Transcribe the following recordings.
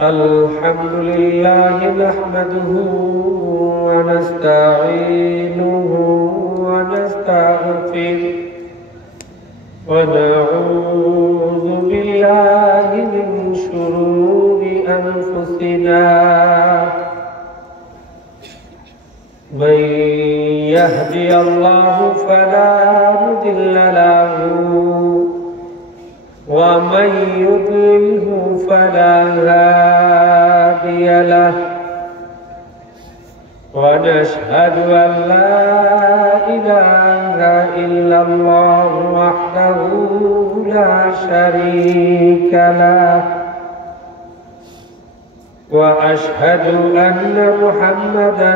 الحمد لله نحمده ونستعينه ونستغفره ونعوذ بالله من شرور أنفسنا من يهدي الله فلا مضل له ومن يضلله فلا هادي له ونشهد أن لا إله إلا الله وحده لا شريك له وأشهد أن محمدا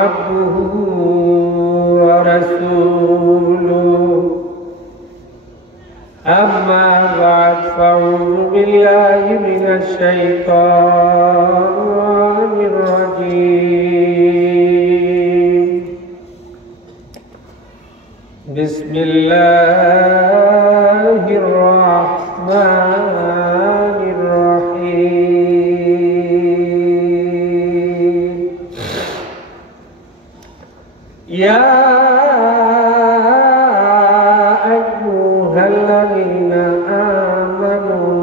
عبده ورسوله أما بعد فأعوذ بالله من الشيطان الرجيم بسم الله الرحمن الرحيم يا الذين آمنوا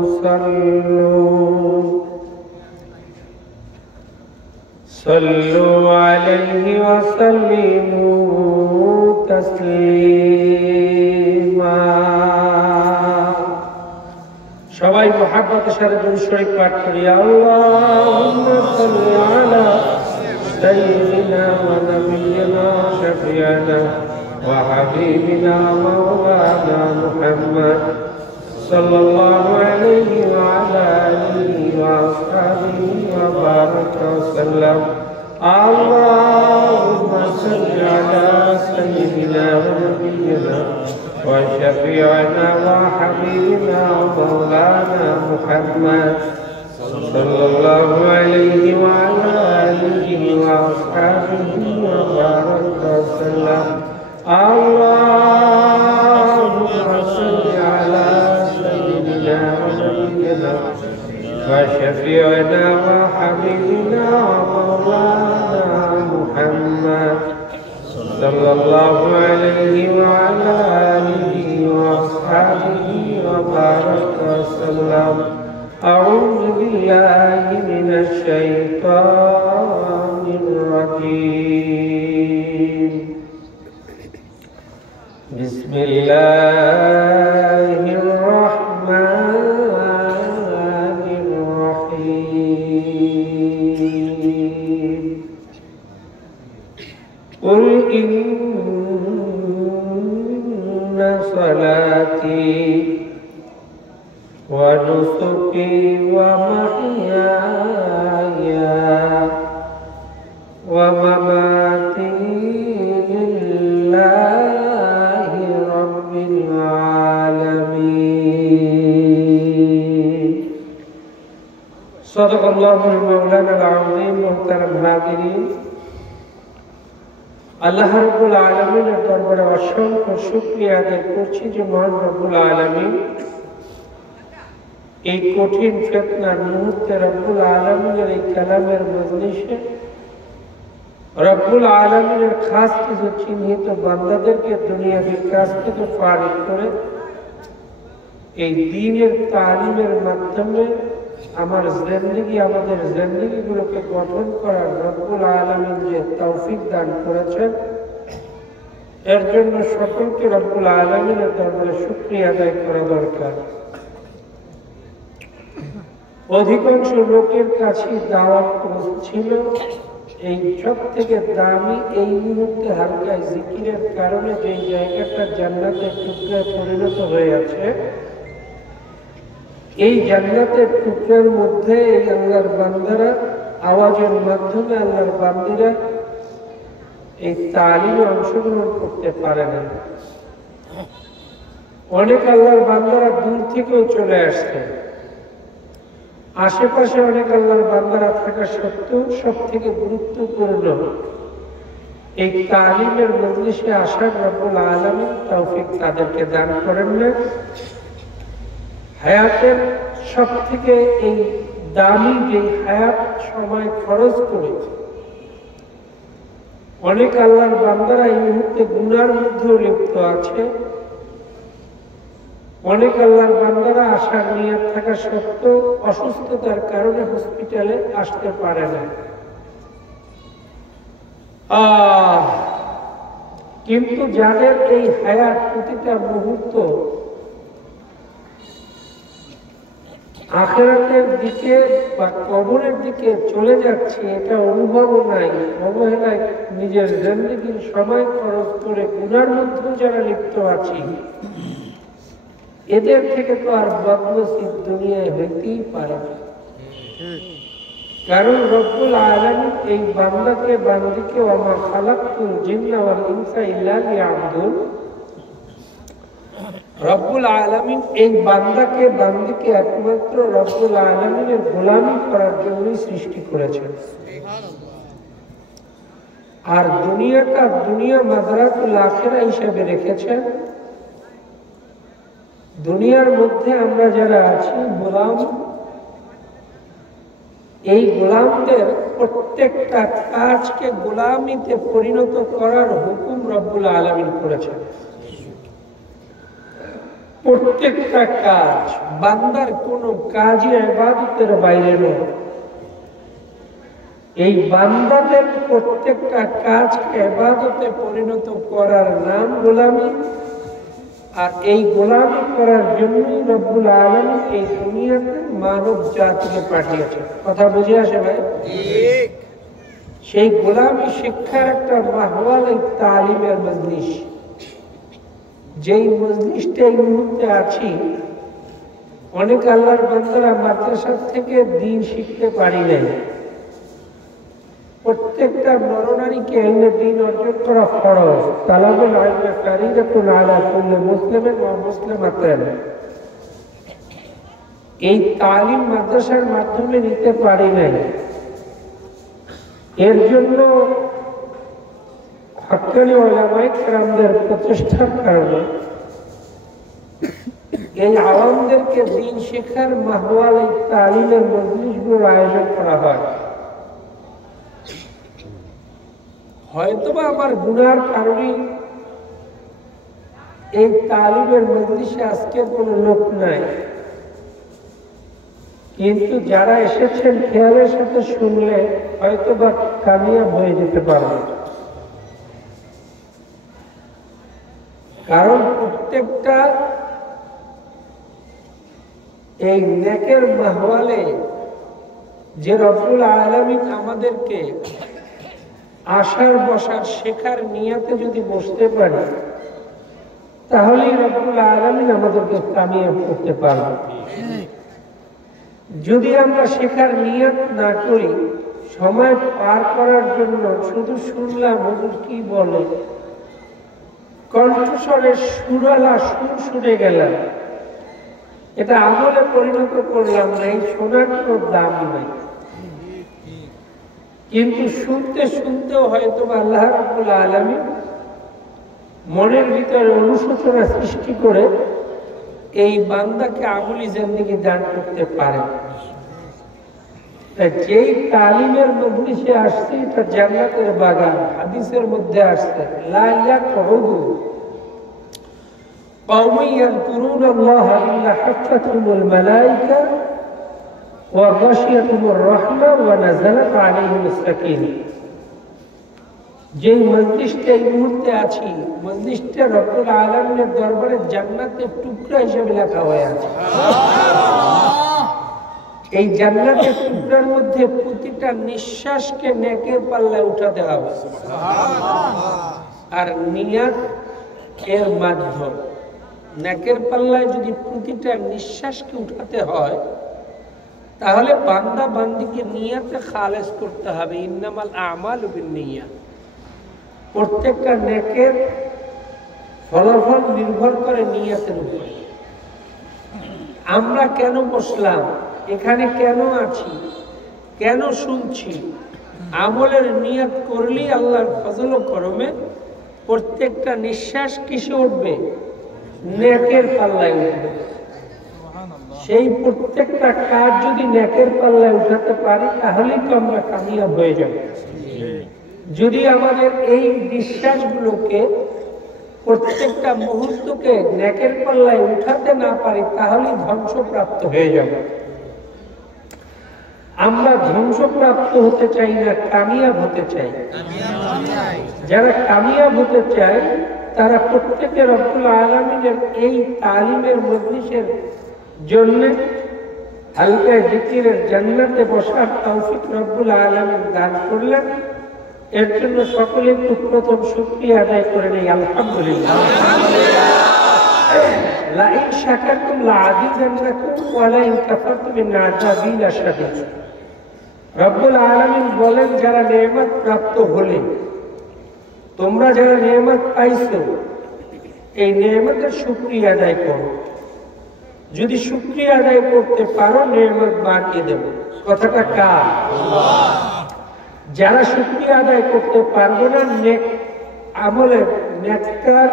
صلوا عليه وسلموا تسليما সবাই মুহাব্বতের সাথে দুরূদ শরীফ পাঠ করি আল্লাহুম্মা সাল্লি আলা সাইয়্যিদিনা ওয়া নাবিয়্যিনা শাফি'ানা وحبيبنا مولانا محمد صلى الله عليه وعلى آله وأصحابه وبارك وسلم اللهم صل على سيدنا ونبينا وشفيعنا وحبيبنا ومولانا محمد صلى الله عليه وعلى آله وأصحابه وبارك وسلم اللهم صل على سيدنا ونبينا وشفيعنا وحبيبنا ومولانا محمد صلى الله عليه وعلى آله وأصحابه وبارك وسلم أعوذ بالله من الشيطان الرجيم بسم الله الرحمن الرحيم قل إن صلاتي ونسكي ومحياي ومماتي لله رب العالمين صدق الله المولانا العظيم محترم حاضرين আল্লাহ রাব্বুল আলামিনের দরবারে অসংখ্য শুকরিয়া আদায় করছি যে মহান রব্বুল আলামিন এই কঠিন ফিতনার মুহূর্তে রব্বুল আলামিনের এই কালামের মজলিসে রব্বুল আলামিনের খাস কিছু চিহ্নিত বান্দাদেরকে দুনিয়ার কাছ থেকে ফারিগ করে এই দ্বীনের তালিমের মাধ্যমে আমাদের জিন্দেগিগুলোকে গঠন করার রব্বুল আলামিন যে তৌফিক দান করেছেন এর জন্য সকলকে রব্বুল আলামিনের দরবারে শুকরিয়া আদায় করা দরকার। অধিকাংশ লোকের কাছে দাওয়াত পৌঁছছিল এই সব থেকে দামি এই মুহূর্তে হালকা জিকিরের কারণে যে জায়গাটা জান্নাতের টুকরায় পরিণত হয়ে আছে, এই জান্নাতের টুকরার মধ্যে এই আল্লাহর বান্দারা আওয়াজের মাধ্যমে আল্লাহর বান্দিরা এই তালিমে অংশগ্রহণ করতে পারে না। অনেক আল্লাহর বান্দারা দূর থেকেও চলে আসছে, আশেপাশে অনেক আল্লাহর বান্দারা থাকা সত্ত্বেও সব থেকে গুরুত্বপূর্ণ এই তালিমের মজলিসে আসার রব্বুল আলামিন তৌফিক তাদেরকে দান করেন না। হায়াতের সব থেকে এই দামি যে হায়াত সময় খরচ করে অনেক আল্লাহর বান্দারা এই মুহূর্তে গুনার মধ্যেও লিপ্ত আছে, অনেক আল্লাহর বান্দারা আশার নিয়ত থাকা সত্ত্বেও অসুস্থতার কারণে হসপিটালে আসতে পারে না। কিন্তু যাদের এই হায়াত প্রতিটা মুহূর্ত আখিরাতের দিকে বা কবরের দিকে চলে যাচ্ছে, এটা অনুভবও নাই, অবহেলায় নিজের জিন্দেগির সময় খরচ করে গুনার মধ্যেও যারা লিপ্ত আছে, এদের থেকে তো আর বদনসিব দুনিয়ায় হইতেই পারে না। কারণ রব্বুল আলামিন এই বান্দাকে বান্দিকে ওয়া খালাকতুল জিন্না ওয়াল ইনসা ইল্লা লিয়াবুদুন, রব্বুল আলামিন এই বান্দাকে বান্দিকে একমাত্র রব্বুল আলামিনের গোলামি করার জন্যই সৃষ্টি করেছেন। আর দুনিয়াটা দুনিয়া মাযরাতুল আখিরা হিসেবে রেখেছেন। দুনিয়ার মধ্যে আমরা যারা আছি গোলাম, এই গোলামদের প্রত্যেকটা কাজকে গোলামিতে পরিণত করার হুকুম রব্বুল আলামিন করেছেন। প্রত্যেকটা কাজ, বান্দার কোনো কাজই ইবাদতের বাইরে নয়। এই বান্দাদের প্রত্যেকটা কাজকে ইবাদতে পরিণত করার নাম গোলামি। আর এই গোলামি করার জন্যই রব্বুল আলামিন এই দুনিয়াতে মানব জাতিকে পাঠিয়েছেন। কথা বুঝে আসে ভাই? সেই গোলামি শিক্ষার একটা মাহওয়াল এই তালিমের মজলিস। যেই মজলিসটা এই মুহূর্তে আছি, অনেক আল্লাহর বান্দারা মাদ্রাসা থেকে দ্বীন শিখতে পারি নাই। প্রত্যেকটা নরনারীকে ইলমে দ্বীন অর্জন করা ফরজ। তালাবুল ইলমি ফারিদাতুন আলা কুল্লি মুসলিমিন ওয়া মুসলিমাতিন। এই তালিম মাদ্রাসার মাধ্যমে নিতে পারি নাই। এর জন্য হক্কানি উলামায়ে কেরামদের প্রচেষ্টার কারণে এই আওয়ামদেরকে দ্বীন শিক্ষার মাহওয়াল এই তালিমের মজলিসগুলোর আয়োজন করা হয়। হয়তোবা আমার গুনার কারণে এই তালিমের মজলিসে আজকে কোনো লোক নাই, কিন্তু যারা এসেছেন খেয়ালের সাথে শুনলে হয়তোবা কামিয়াব হয়ে যেতে পারবে। কারণ প্রত্যেকটা এই নেকের মাহওয়ালে যে রব্বুল আলামিন আমাদেরকে আসার বসার শেখার নিয়তে যদি বসতে পারি, তাহলেই রব্বুল আলামিন আমাদেরকে কামিয়াব করতে পারবে। যদি আমরা শেখার নিয়ত না করি, সময় পার করার জন্য শুধু শুনলাম হুজুর কি বলে, কণ্ঠস্বরের সুরালা সুর শুনে গেলাম, এটা আমলে পরিণত করলাম না, এই শোনার কোনো দাম নাই। কিন্তু শুনতে শুনতেও হয়তো আল্লাহ রাব্বুল আলামিন মনের ভিতরে অনুশোচনা সৃষ্টি করে এই বান্দাকে আমলি জিন্দেগি দান করতে পারে। যেই তালিমের মজলিসে আসছে এটা জান্নাতের বাগান। হাদিসের মধ্যে আসছে লা ইয়াকউদু কওমুন ইয়াযকুরুনাল্লাহা ইল্লা হাফাতুহুমুল মালায়েকা ওয়া গাশিয়াতুহুর রাহমা ওয়া নাযালাত আলাইহিমুস সাকিনা। যেই মজলিসটা এই মুহূর্তে আছি, মজলিসটা রব্বুল আলামিনের দরবারে জান্নাতের টুকরা হিসেবে লেখা হয়ে আছে। এই জান্নাতের টুকরার মধ্যে প্রতিটা নিঃশ্বাসকে নেকের পাল্লায় উঠাতে হবে। আর নিয়াত এর মাধ্যম, নেকের পাল্লায় যদি প্রতিটা নিঃশ্বাসকে উঠাতে হয়, তাহলে বান্দা বান্দিকে নিয়াতে খালেস করতে হবে। ইন্নামাল আমালু বিন্নিয়াত। প্রত্যেকটা নেকের ফলাফল নির্ভর করে নিয়াতের উপর। আমরা কেন বসলাম, এখানে কেন আছি, কেন শুনছি, আমলের নিয়ত করলেই আল্লাহর ফজল ও করমে প্রত্যেকটা নিঃশ্বাস কিসে উঠবে? নেকের পাল্লায় উঠবে। সেই প্রত্যেকটা কাজ যদি নেকের পাল্লায় উঠাতে পারি তাহলেই তো আমরা কামিয়াব হয়ে যাব। যদি আমাদের এই বিশ্বাসগুলোকে প্রত্যেকটা মুহূর্তকে নেকের পাল্লায় উঠাতে না পারি তাহলেই ধ্বংসপ্রাপ্ত হয়ে যাব। আমরা ধ্বংসপ্রাপ্ত হতে চাই না, কামিয়াব হতে চাই। যারা কামিয়াব হতে চায় তারা প্রত্যেকে রব্বুল আলামিনের এই তালিমের মজলিসের জন্য হালকা জিকিরের জান্নাতে বসার তৌফিক রব্বুল আলামিন দান করলেন। এর জন্য সকলে একটু প্রথম শুকরিয়া আদায় করে নেই, আলহামদুলিল্লাহ। লাইন শাকারতুম লাযিদান্নাকুম ওয়া লাইন কাফারতুম ইন আযাবি লাশাদীদ। রব্বুল আলামিন বলেন, যারা নেয়ামত প্রাপ্ত হলে, তোমরা যারা নেয়ামত পাইছো, এই নেয়ামতের শুকরিয়া আদায় করো। যদি শুকরিয়া আদায় করতে পারো নেয়ামত বাড়িয়ে দেব। কথাটা কার? যারা শুকরিয়া আদায় করতে পারবে না, নেক আমলের নেককার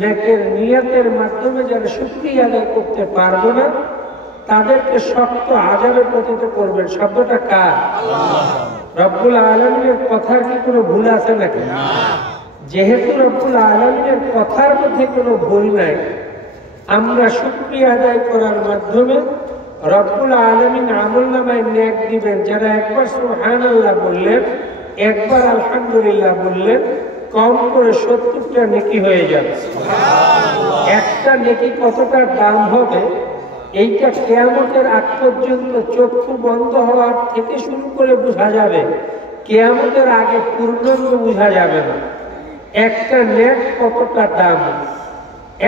নেকের নিয়তের মাধ্যমে যারা শুকরিয়া আদায় করতে পারবে না তাদেরকে শক্ত আযাবে পতিত করবেন। শব্দটা কার? রব্বুল আলামিনের কথার কি কোনো ভুল আছে নাকি? যেহেতু রব্বুল আলামিনের কথার মধ্যে কোনো ভুল নাই, আমরা শুকরিয়া আদায় করার মাধ্যমে রব্বুল আলামিন আমলনামায় নেক দিবেন। যারা একবার সুবহানাল্লাহ বললেন, একবার আলহামদুলিল্লাহ বললেন, কম করে 70টা নেকি হয়ে যাবে। একটা নেকি কতটা দাম হবে এইটা কিয়ামতের আগ পর্যন্ত চক্ষু বন্ধ হওয়ার থেকে শুরু করে বোঝা যাবে, কিয়ামতের আগে পূর্ণাঙ্গ বোঝা যাবে না। একটা নেক কতটা দাম,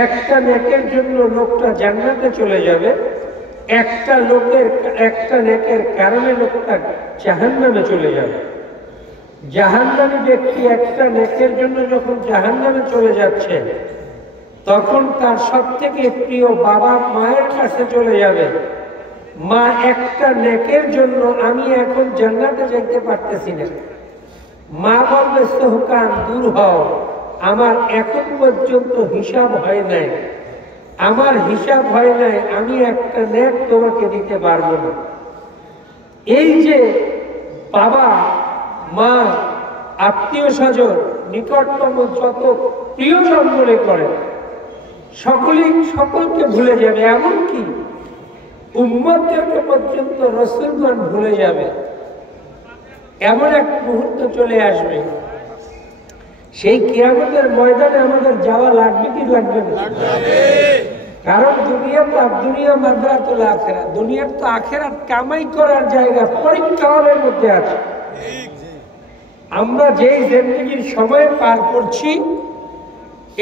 একটা নেকের জন্য লোকটা জান্নাতে চলে যাবে, একটা নেকের কারণে লোকটা জাহান্নামে চলে যাবে। জাহান্নামী ব্যক্তি একটা নেকের জন্য যখন জাহান্নামে চলে যাচ্ছে তখন তার সব থেকে প্রিয় বাবা মায়ের কাছে চলে যাবে। মা, একটা নেকের জন্য আমি এখন জান্নাতে যেতে পারতেছি না। মা বলবে, সোহকান দূর হও, আমার এখন পর্যন্ত হিসাব হয় নাই, আমার হিসাব হয় নাই, আমি একটা নেক তোমাকে দিতে পারবো না। এই যে বাবা মা আত্মীয় স্বজন নিকটতম যত প্রিয়জন মনে করে সকলকে ভুলে যাবে, এমনকি উম্মতদেরকে পর্যন্ত রাসূলগণ ভুলে যাবে। এমন এক মুহূর্ত চলে আসবে, সেই কিয়ামতের ময়দানে আমাদের যাওয়া লাগবে কি লাগবে না? কারণ দুনিয়া মাদ্রাতুল আখিরাত, দুনিয়ার তো আখিরাত কামাই করার জায়গা, পরীক্ষা হলের মধ্যে আছে। আমরা যেই জিন্দেগির সময় পার করছি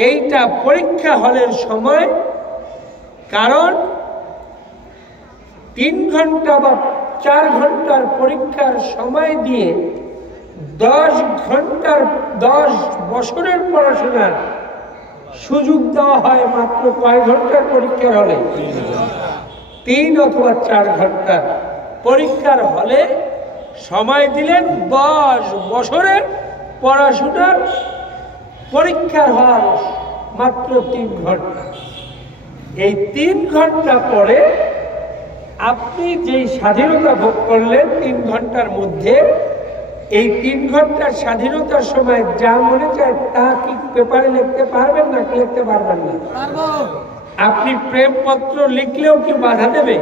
এইটা পরীক্ষা হলের সময়। কারণ 3 ঘন্টা বা 4 ঘন্টার পরীক্ষার সময় দিয়ে 10 বছরের পড়াশোনার সুযোগ দেওয়া হয় মাত্র কয় ঘন্টার পরীক্ষার হলে? 3 অথবা 4 ঘন্টা পরীক্ষার হলে সময় দিলেন 10 বছরের পড়াশোনার পরীক্ষার হল মাত্র 3 ঘন্টা। এই 3 ঘন্টা পরে আপনি যেই স্বাধীনতা ভোগ করলেন 3 ঘন্টার মধ্যে, এই 3 ঘন্টার স্বাধীনতার সময় যা মনে চায় তা কি পেপারে লিখতে পারবেন না? কি লিখতে পারবেন না? আপনি প্রেমপত্র লিখলেও কি বাধা দেবে?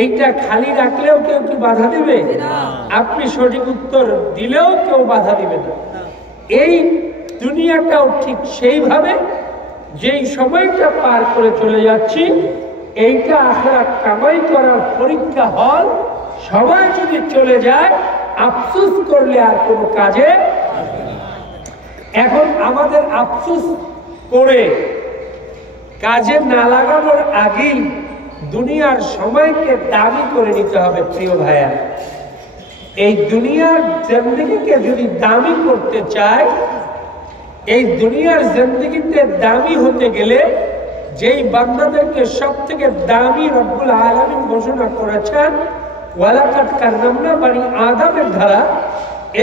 এইটা খালি রাখলেও কেউ কি বাধা দিবে? আপনি সঠিক উত্তর দিলেও কেউ বাধা দিবে না। এই দুনিয়াটাও ঠিক সেইভাবে যেই সময়টা পার করে চলে যাচ্ছি এইটা আখিরাত কামাই করার পরীক্ষা হল। সবাই যদি চলে যায় আফসোস করলে আর কোনো কাজে। এখন আমাদের আফসোস করে কাজে না লাগানোর আগেই দুনিয়ার সময়কে দামি করে নিতে হবে। প্রিয় ভাইয়া, এই দুনিয়ার জিন্দেগিকে যদি দামি করতে চায়, এই দুনিয়ার জিন্দেগিতে দামি হতে গেলে যেই বান্দাদেরকে সব থেকে দামি রব্বুল আলামিন ঘোষণা করেছেন ওয়ালাকাদ কাররামনা বানি আদমের ধারা,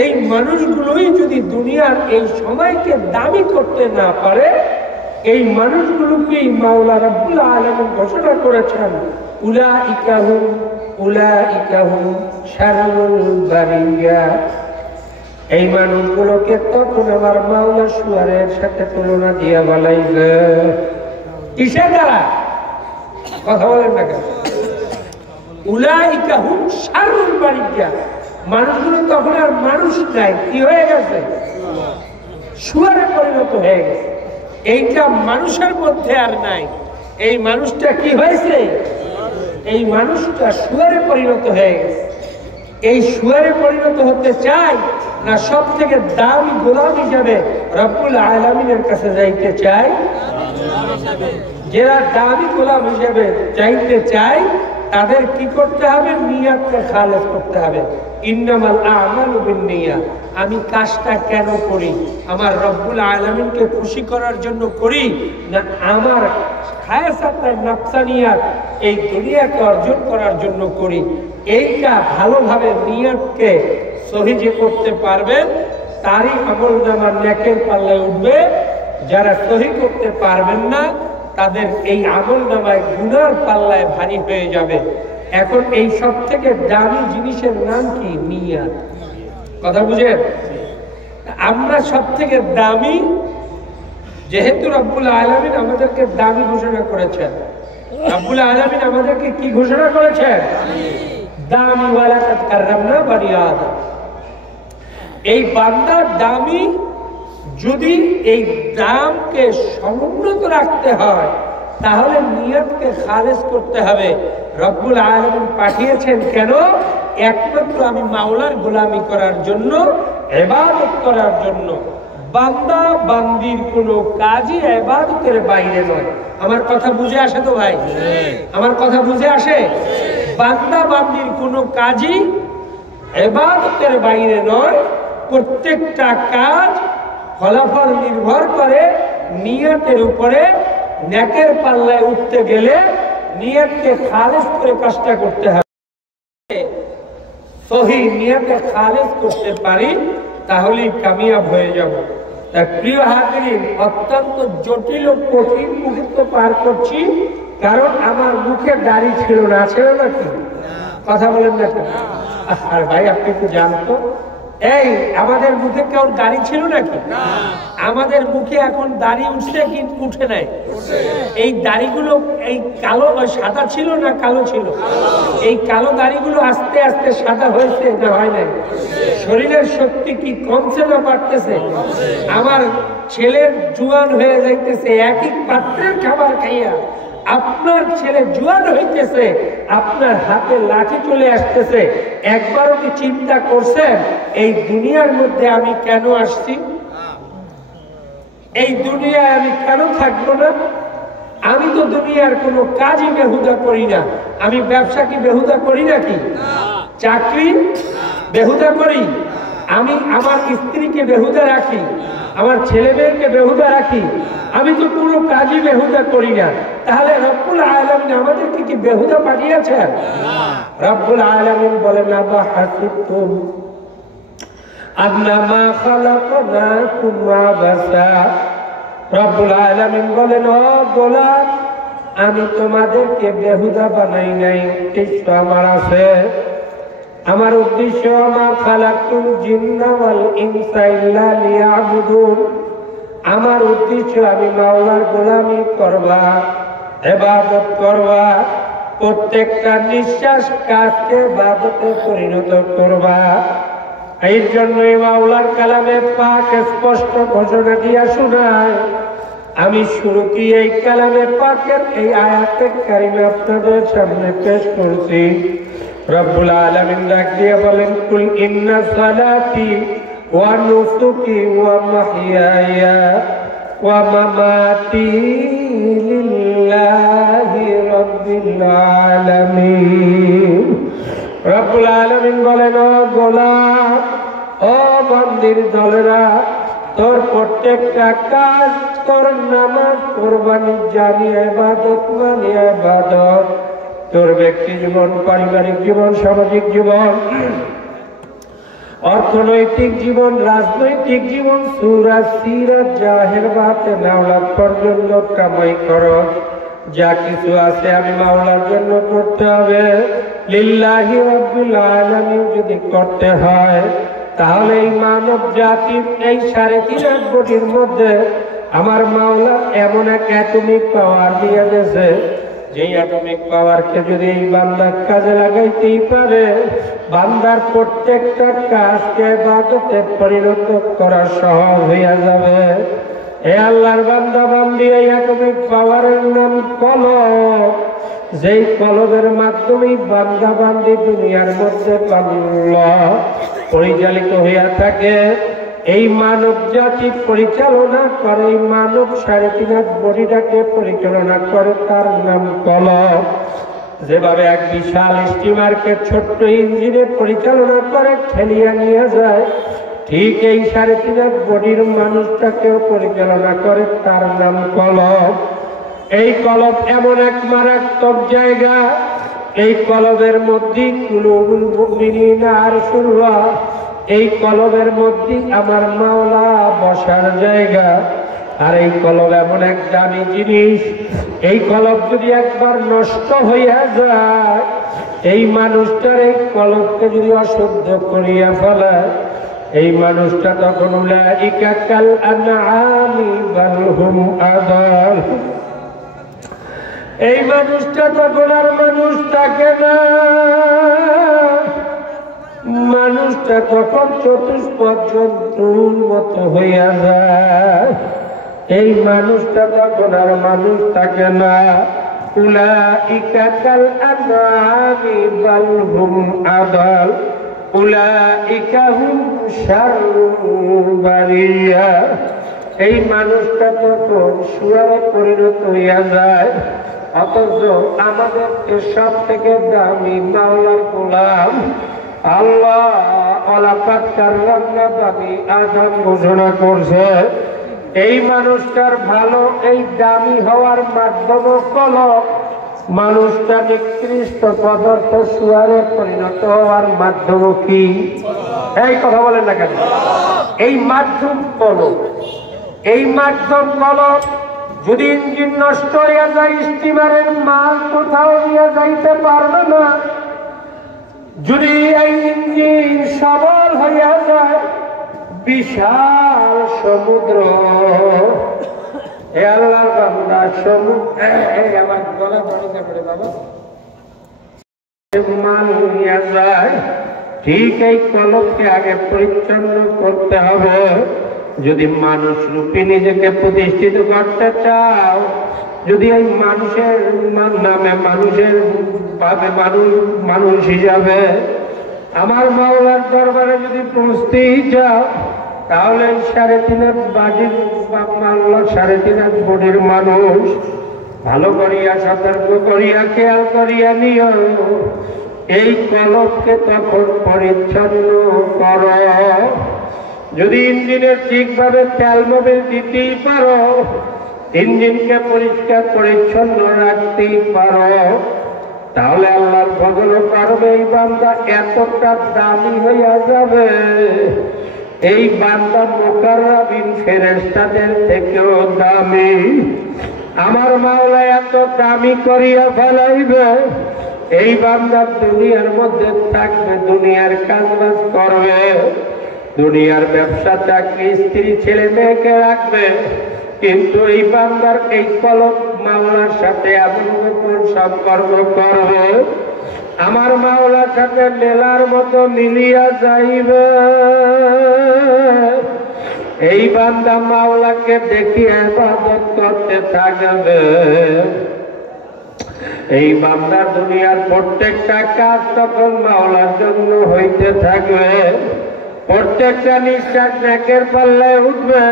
এই মানুষগুলোই যদি দুনিয়ার এই সময়কে দামি করতে না পারে, এই মানুষগুলোকেই মাওলা রব্বুল আলামিন ঘোষণা করেছেন উলাইকা হুম শাররুল বারিয়া। এই মানুষগুলোকে তখন আমার মাওলা শুয়ারের সাথে তুলনা দিয়ে বলাইছে। কিসের দ্বারা? কথা বলেন না কেন? উলাইকা হুম শাররুল বারিয়া। মানুষগুলো তখন আর মানুষ নাই, কি হয়ে গেছে? শুয়ারে পরিণত হয়ে গেছে। এইটা মানুষের মধ্যে আর নাই। এই মানুষটা কি হয়েছে? এই মানুষটা শুয়ারে পরিণত হয়ে গেছে। এই শুয়ারে পরিণত হতে চাই না সব থেকে দামি গোলাম হিসাবে রব্বুল আলামিনের কাছে যাইতে চাই? যারা দামি গোলাম হিসাবে চাইতে চায় তাদের কি করতে হবে? নিয়তকে খালেস করতে হবে। ইন্নামাল আমালু বিন্নিয়াত। আমি কাজটা কেন করি? আমার রব্বুল আলামিনকে খুশি করার জন্য করি, না আমার খায়সাতায়ে নাফসানিয়াত এই দুনিয়াকে অর্জন করার জন্য করি? এইটা ভালোভাবে নিয়তকে সহি যে করতে পারবেন তারই আমলনামার নেকের পাল্লায় উঠবে। যারা সহি করতে পারবেন না তাদের এই আমলনামায় গুনার পাল্লায় ভারী হয়ে যাবে। এখন এই সব থেকে দামি জিনিসের নাম কি? নিয়ত। কথা বুঝেন? আমরা সব থেকে দামি, যেহেতু রব্বুল আলামিন আমাদেরকে দামি ঘোষণা করেছেন। রব্বুল আলামিন আমাদেরকে কি ঘোষণা করেছেন? দামি। ওয়ালাকাদ কাররামনা বানি আদম। এই বান্দা দামি। যদি এই দামকে সমুন্নত রাখতে হয় তাহলে নিয়তকে খালেস করতে হবে। রব্বুল আলামিন পাঠিয়েছেন কেন? একমাত্র আমি মাওলার গোলামি করার জন্য, ইবাদত করার জন্য। বান্দা বান্দির কোনো কাজই ইবাদতের বাইরে নয়। আমার কথা বুঝে আসে তো ভাই? আমার কথা বুঝে আসে? বান্দা বান্দির কোনো কাজই ইবাদতের বাইরে নয়। প্রত্যেকটা কাজ ফলাফল নির্ভর করে নিয়তের উপরে। নেকের পাল্লায় উঠতে গেলে নিয়তকে খালেস করে কাজটা করতে হবে। সহি নিয়তে খালেস করতে পারি তাহলেই কামিয়াব হয়ে যাব। প্রিয় হাজিরিন, অত্যন্ত জটিল ও কঠিন মুহূর্ত পার করছি, কারণ আমার মুখে দাড়ি ছিল না। ছিল নাকি? কথা বলেন না কেন? আর ভাই আপনি একটু জানতো, এই আমাদের মুখে কেউ দাড়ি ছিল নাকি? আমাদের মুখে এখন দাড়ি উঠছে কি উঠে নাই? এই দাড়িগুলো এই কালো সাদা ছিল না কালো ছিল? এই কালো দাড়িগুলো আস্তে আস্তে সাদা হয়েছে না হয় নাই? শরীরের শক্তি কি কমছে না বাড়তেছে? আমার ছেলের জোয়ান হয়ে যাইতেছে একই পাত্রের খাবার খাইয়া। আপনার ছেলে জোয়ান হইতেছে, আপনার হাতে লাঠি চলে আসতেছে। একবারও কি চিন্তা করছেন এই দুনিয়ার মধ্যে আমি কেন আসছি? এই দুনিয়ায় আমি কেন থাকবো না? আমি তো দুনিয়ার কোনো কাজই বেহুদা করি না। আমি ব্যবসা কি বেহুদা করি নাকি? চাকরি বেহুদা করি? আমি আমার স্ত্রীকে বেহুদা রাখি, আমার ছেলে মেয়েকে বেহুদা রাখি। আমি তো কোনো কাজই বেহুদা করি না। তাহলে রব্বুল আলামিন আমাদেরকে কি বেহুদা পাঠিয়েছেন? রব্বুল আলামিন বলেন, আবা হাসিবতুম আন্নামা খালাকনাকুম আবাসা। রব্বুল আলামিন বলেন, ও গোলাম, আমি তোমাদেরকে বেহুদা বানাই নাই। উদ্দেশ্য আমার আছে। আমার উদ্দেশ্য, আমার খালাকুল জিন্না ওয়াল ইনসা ইল্লা লিয়াবুদুন। আমার উদ্দেশ্য আমি মাওলার গোলামি করবা, ইবাদত করবা। প্রত্যেকটা নিঃশ্বাস কাজকে ইবাদতে পরিণত করবা। এই জন্যই মাওলার কালামে পাক স্পষ্ট ঘোষণা দিয়া শোনায়। আমি শুরু কি এই কালামে পাকের এই আয়াতে কারিমে আপনাদের সামনে পেশ করছি। রব্বুল আলামিন ডাক দিয়ে বলেন, কুল ইন্না সালাতি ওয়া নুসুকি ওয়া মাহইয়ায়া ওয়া মামাতি লিল্লাহি রাব্বিল আলামিন। রব্বুল আলামিন বলেন, ও গোলাম, ও বান্দির দলেরা, তোর প্রত্যেকটা কাজ, তোর নামাজ, কোরবানি, জানি ইবাদত মানে ইবাদত। তোর ব্যক্তি জীবন, পারিবারিক জীবন, সামাজিক জীবন, অর্থনৈতিক জীবন, রাজনৈতিক জীবন, সূরা সিরাত, জাহের বাতে নাওলাত পর্যন্ত কামাই খরচ, যা কিছু আছে আমি মাওলার জন্য করতে হবে। লিল্লাহি রাব্বিল আলামিন যদি করতে হয়, তাহলে এই মানব জাতির এই 3.5 কোটির মধ্যে আমার মাওলা এমন এক অ্যাটমিক পাওয়ার দিয়ে গেছে, যে অ্যাটমিক পাওয়ারকে যদি এই বান্দার কাজে লাগাইতেই পারে, বান্দার প্রত্যেকটা কাজকে ইবাদতে পরিণত করা সহজ হইয়া যাবে। এ আল্লাহর বান্দা বান্দি, এই অ্যাটমিক পাওয়ারের নাম কলব। যেই কলবের মাধ্যমে বান্দা বান্দি দুনিয়ার মধ্যে পরিচালিত হইয়া থাকে। এই মানব জাতি পরিচালনা করে, এই মানব 3.5 বডিটাকে পরিচালনা করে, তার নাম কলব। যেভাবে এক বিশাল স্টিমারকে ছোট্ট ইঞ্জিনে পরিচালনা করে ঠেলিয়া নিয়ে যায়, ঠিক এই 3.5 বডির মানুষটাকেও পরিচালনা করে, তার নাম কলব। এই কলব এমন এক মারাত্মক জায়গা, এই কলবের মধ্যে কুলুবুল মুমিনিনা আরশুল্লাহ, এই কলবের মধ্যে আমার মাওলা বসার জায়গা। আর এই কলব এমন এক দামি জিনিস, এই কলব যদি একবার নষ্ট হইয়া যায়, এই মানুষটার এই কলবকে যদি অশুদ্ধ করিয়া ফেলে, এই মানুষটা তখন উলাইকা কাল আনআমি বাল হুম আদাল, এই মানুষটা তখন আর মানুষ থাকে না। মানুষটা তখন চতুষ্পদ জন্তুর মতো হইয়া যায়। এই মানুষটা তখন আর মানুষ থাকে না। উলাইকা কাল আনআমি বাল হুম আদাল, উলাইকা হুম শাররুল বারিয়া। এই মানুষটা তখন শুয়ারে পরিণত হইয়া যায়। অথচ আমাদেরকে সব থেকে দামি মাওলার গোলাম আল্লাহ ওয়ালাকাদ কাররামনা বানি আদম ঘোষণা করছে। এই মানুষটার ভালো, এই দামি হওয়ার মাধ্যম কলব, মানুষটা নিকৃষ্ট পদার্থ শুয়ারে পরিণত হওয়ার মাধ্যম কি? এই কথা বলেন না কেন? এই মাধ্যম কলব। এই মাধ্যম কলব যদি ইঞ্জিন নষ্ট হইয়া যায়, স্টিমারের মাল কোথাও নিয়ে যাইতে পারবে না। যদি এই ইঞ্জিন সবল হইয়া যায়, বিশাল সমুদ্র, এ আল্লাহর বান্দা সমুদ্র, আমার গলা ধরিতে পারে বাবা, মাল নিয়ে যায়। ঠিক এই কলবকে আগে পরিচ্ছন্ন করতে হবে। যদি মানুষ রূপী নিজেকে প্রতিষ্ঠিত করতে চাও, যদি এই মানুষের নামে, মানুষের ভাবে মানুষ হিসাবে আমার মাওলার দরবারে যদি পৌঁছতেই যাও, তাহলে 3.5 বাজির মাওলা 3.5 বডির মানুষ ভালো করিয়া সতর্ক করিয়া খেয়াল করিয়া নিও। এই কলবকে তখন পরিচ্ছন্ন কর। যদি ইঞ্জিনের ঠিকভাবে তেল মোবিল দিতেই পারো, ইঞ্জিনকে পরিষ্কার পরিচ্ছন্ন রাখতেই পারো, তাহলে আল্লাহর ফজল পারবে। এই বান্দা এতটা দামি হইয়া যাবে, এই বান্দা মুকাররাবিন ফেরেশতাদের থেকেও দামি। আমার মাওলা এত দামি করিয়া ফেলাইবে, এই বান্দা দুনিয়ার মধ্যে থাকবে, দুনিয়ার কাজবাজ করবে, দুনিয়ার ব্যবসা চাকরি স্ত্রী ছেলে মেয়েকে রাখবে, কিন্তু এই বান্দার এই কলব মাওলার সাথে এমন গোপন সম্পর্ক করবে, আমার মাওলার সাথে মেলার মতো মিলিয়া যাইবে। এই বান্দা মাওলাকে দেখিয়ে ইবাদত করতে থাকবে। এই বান্দা দুনিয়ার প্রত্যেকটা কাজ তখন মাওলার জন্য হইতে থাকবে। প্রত্যেকটা নিঃশ্বাস নেকের পাল্লায় উঠবে।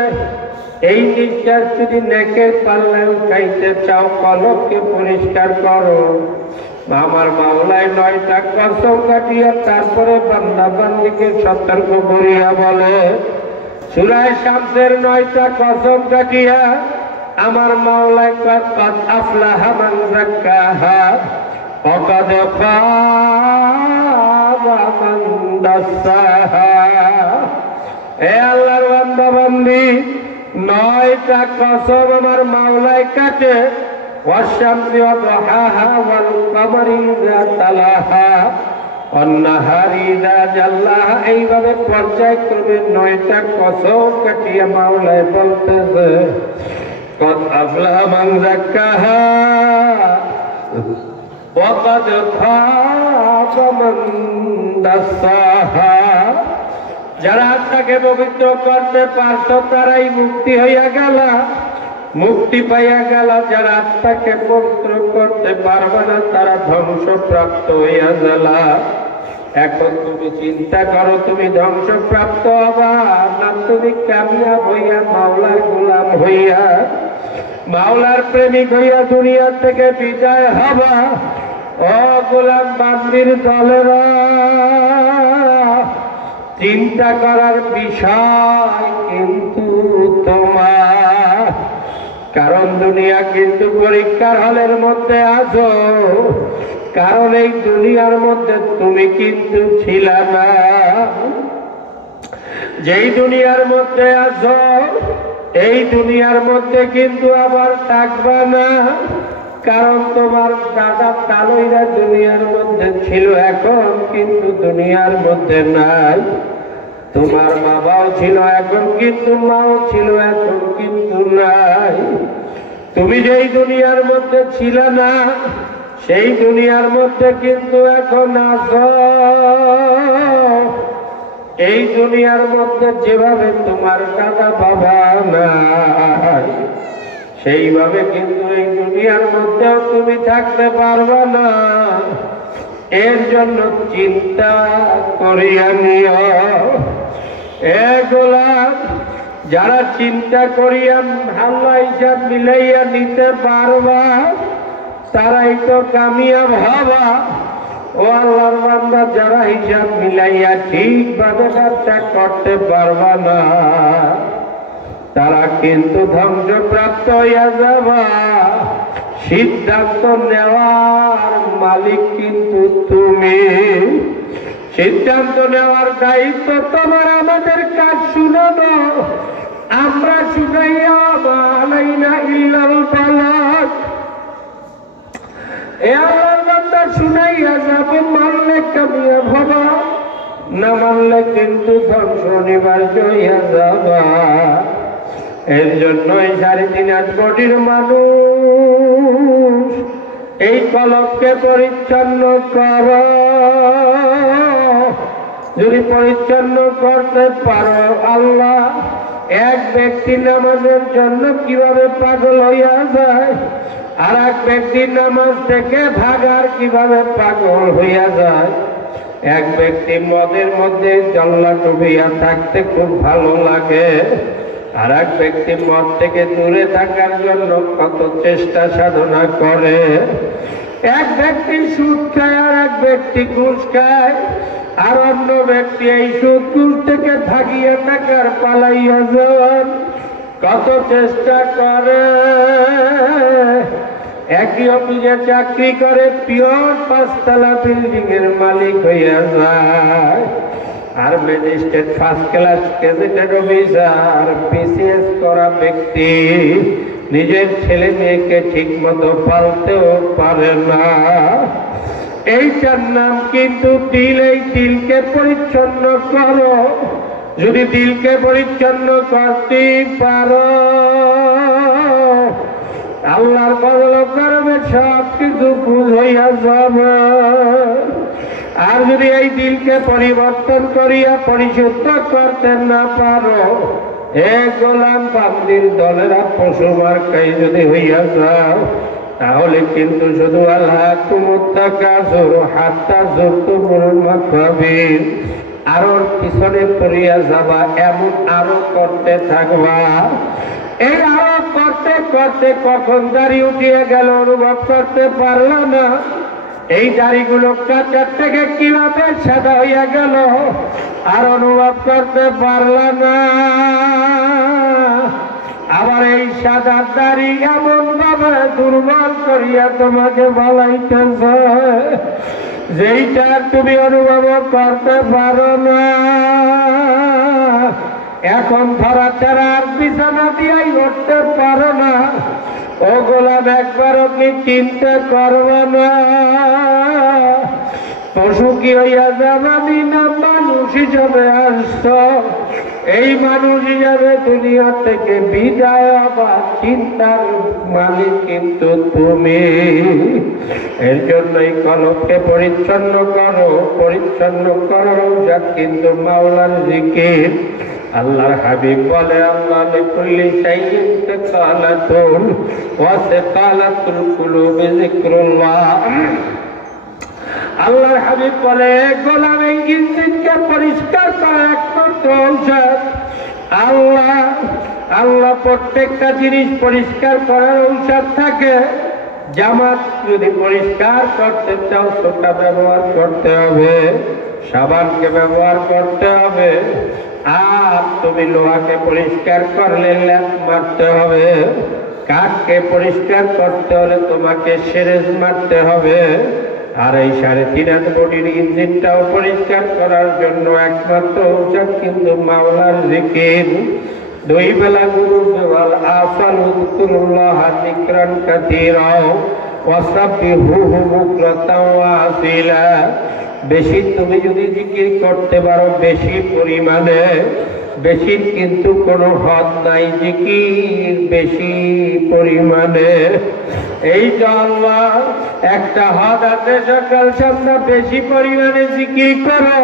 এই নিঃশ্বাস যদি নেকের পাল্লায় উঠাইতে চাও, কলবকে পরিষ্কার করো। আমার মাওলায় 9টা কসম কাটিয়া তারপরে বান্দা বান্দিকে সতর্ক করিয়া বলে, সূরা শামসের 9টা কসম কাটিয়া আমার মাওলায় কদ আফলাহা মান যাক্কাহা ওয়া কদ খাবা মান দাসসাহা। এ আল্লাহর বান্দা বান্দি, 9টা কসম আমার মাওলায় কাটে, والشمس وضحاها والقمر إذا تلاها والنهار إذا جلاها এইভাবে পর্যায়ক্রমে 9টা কসম কাটিয়ে মাওলায় বলতেছে قد أفلح من زكاها وقد خاب من دساها যারা আত্মাকে পবিত্র করতে পারতো তারাই মুক্তি হইয়া গেল, মুক্তি পাইয়া গেল। যারা আত্মাকে পবিত্র করতে পারবে না তারা ধ্বংসপ্রাপ্ত হইয়া গেল। এখন তুমি চিন্তা করো, তুমি ধ্বংসপ্রাপ্ত হবা না তুমি কামিয়াব হইয়া মাওলার গোলাম হইয়া মাওলার প্রেমিক হইয়া দুনিয়া থেকে বিদায় হবা। ও গোলাম বান্দির দলেরা, চিন্তা করার বিষয় কিন্তু তোমার, কারণ দুনিয়া কিন্তু পরীক্ষার হলের মধ্যে আছো। কারণ এই দুনিয়ার মধ্যে তুমি কিন্তু ছিলা না, যেই দুনিয়ার মধ্যে আছো এই দুনিয়ার মধ্যে কিন্তু আবার থাকবা না। কারণ তোমার দাদা তালইরা দুনিয়ার মধ্যে ছিল, এখন কিন্তু দুনিয়ার মধ্যে নাই। তোমার বাবাও ছিল, এখন কিন্তু মাও ছিল, এখন কিন্তু নাই। তুমি যেই দুনিয়ার মধ্যে ছিল না সেই দুনিয়ার মধ্যে কিন্তু এখন আছো। এই দুনিয়ার মধ্যে যেভাবে তোমার দাদা বাবা নাই সেইভাবে কিন্তু এই দুনিয়ার মধ্যেও তুমি থাকতে পারবে না। এর জন্য চিন্তা করিয়া নিও। গোলাম, যারা চিন্তা করিয়া আল্লাহ হিসাব মিলাইয়া নিতে পারবা তারাই তো কামিয়াব হবা। ও আল্লাহর বান্দা, যারা হিসাব মিলাইয়া ঠিকভাবে কাজটা করতে পারবা না তারা কিন্তু ধ্বংসপ্রাপ্ত হইয়া যাবা। সিদ্ধান্ত নেওয়ার মালিক কিন্তু তুমি, সিদ্ধান্ত নেওয়ার দায়িত্ব তোমার। আমাদের কাজ শুনানো, আমরা শুনাইয়া বালাইনা ইল্লাল বালাগ। এ আল্লাহর বান্দা শুনাইয়া যাবে, মানলে কামিয়াব হবা, না মানলে কিন্তু ধ্বংস অনিবার্য হইয়া যাবা। এর জন্যই 3.5 কোটির মানুষ এই কলবকে পরিচ্ছন্ন কর। যদি পরিচ্ছন্ন করতে পারো, আল্লাহ এক ব্যক্তি নামাজের জন্য কিভাবে পাগল হইয়া যায়, আর এক ব্যক্তি নামাজ থেকে ভাগার কিভাবে পাগল হইয়া যায়। এক ব্যক্তি মদের মধ্যে জল্লা ডুবিয়া থাকতে খুব ভালো লাগে, আর এক ব্যক্তি মদ থেকে দূরে থাকার জন্য কত চেষ্টা সাধনা করে। এক ব্যক্তি সুদ খায় আর এক ব্যক্তি ঘুষ খায়, আর অন্য ব্যক্তি এই সুদ ঘুষ থেকে ভাগিয়ে টাকার পালাইয়া যাওয়ার কত চেষ্টা করে। একই অফিসে চাকরি করে, পিওর 5তলা বিল্ডিং এর মালিক হইয়া যায়। আর magistrate first class gazetted officer, BCS করা ব্যক্তি নিজের ছেলে মেয়েকে ঠিক মতো পালতেও পারে না। এইটার নাম কিন্তু দিল। এই দিলকে পরিচ্ছন্ন করো। যদি দিলকে পরিচ্ছন্ন করতে পারো, আল্লাহর বদল করবে, সব কিছু ভুল হইয়া যাবে। আর যদি এই দিলকে পরিবর্তন করিয়া পরিশুদ্ধ করতে না পারো, এ গোলাম বান্দির দলেরা পশু মার্কাই যদি হইয়া যাও, তাহলে কিন্তু শুধু আল্লাহ তুমুত্তাকাসুর হাত্তা যুরতুমুল মাকাবির, আরো পিছনে পড়িয়া যাবা, এমন আরো করতে থাকবা। এই আরো করতে করতে কখন দাড়ি উঠিয়া গেল অনুভব করতে পারল না। এই দাড়িগুলো কাঁচার থেকে কিভাবে সাদা হইয়া গেল আর অনুভব করতে পারল না। আবার এই সাদা দাড়ি এমন ভাবে দুর্বল করিয়া তোমাকে বলাইতেছে যেইটা তুমি অনুভব করতে পারো না। এখন ধরা ছাড়া আর বিছানা দিয়াই উঠতে পারো না। ও গোলাম, একবারও কি চিন্তা করবে না পশু কি হইয়া যাবানি না মানুষ হিসাবে আসছ? এই মানুষ হিসাবে দুনিয়া থেকে বিদায় বা চিন্তার মালিক কিন্তু তুমি। এর জন্যই কলবকে পরিচ্ছন্ন করো, পরিচ্ছন্ন করো কিন্তু মাওলার জিকির। আল্লাহর হাবিব বলে, আল্লাহ লিকুল্লি শাইইন সাকালাতুন ওয়া সাকালাতুল কুলুবি যিকরুল্লাহ। আল্লাহর হাবিব বলে, গোলাম এই ইঞ্জিনকে পরিষ্কার করা একমাত্র ঔষধ আল্লাহ। আল্লাহ প্রত্যেকটা জিনিস পরিষ্কার করার ঔষধ থাকে। জামাত যদি পরিষ্কার করতে চাও সোটা ব্যবহার করতে হবে, সাবানকে ব্যবহার করতে হবে। আর তুমি লোহাকে পরিষ্কার করলে ল্যাপ মারতে হবে। কাঠকে পরিষ্কার করতে হলে তোমাকে সেরেজ মারতে হবে। আর এই 3.5 বডির ইঞ্জিনটাও পরিষ্কার করার জন্য একমাত্র ঔষধ কিন্তু মাওলার জিকির। 2 বেলা গুরু ওয়াল আসাল উযকুরুল্লাহ যিকরান কাসীরা ওয়া সাব্বিহুহু বুকরাতাও ওয়া আসিলা। বেশি তুমি যদি জিকির করতে পারো বেশি পরিমাণে, বেশির কিন্তু কোনো হদ নাই, জিকির বেশি পরিমাণে। এই যে আল্লাহ একটা হদ আছে, সকাল সন্ধ্যা বেশি পরিমাণে জিকির করো।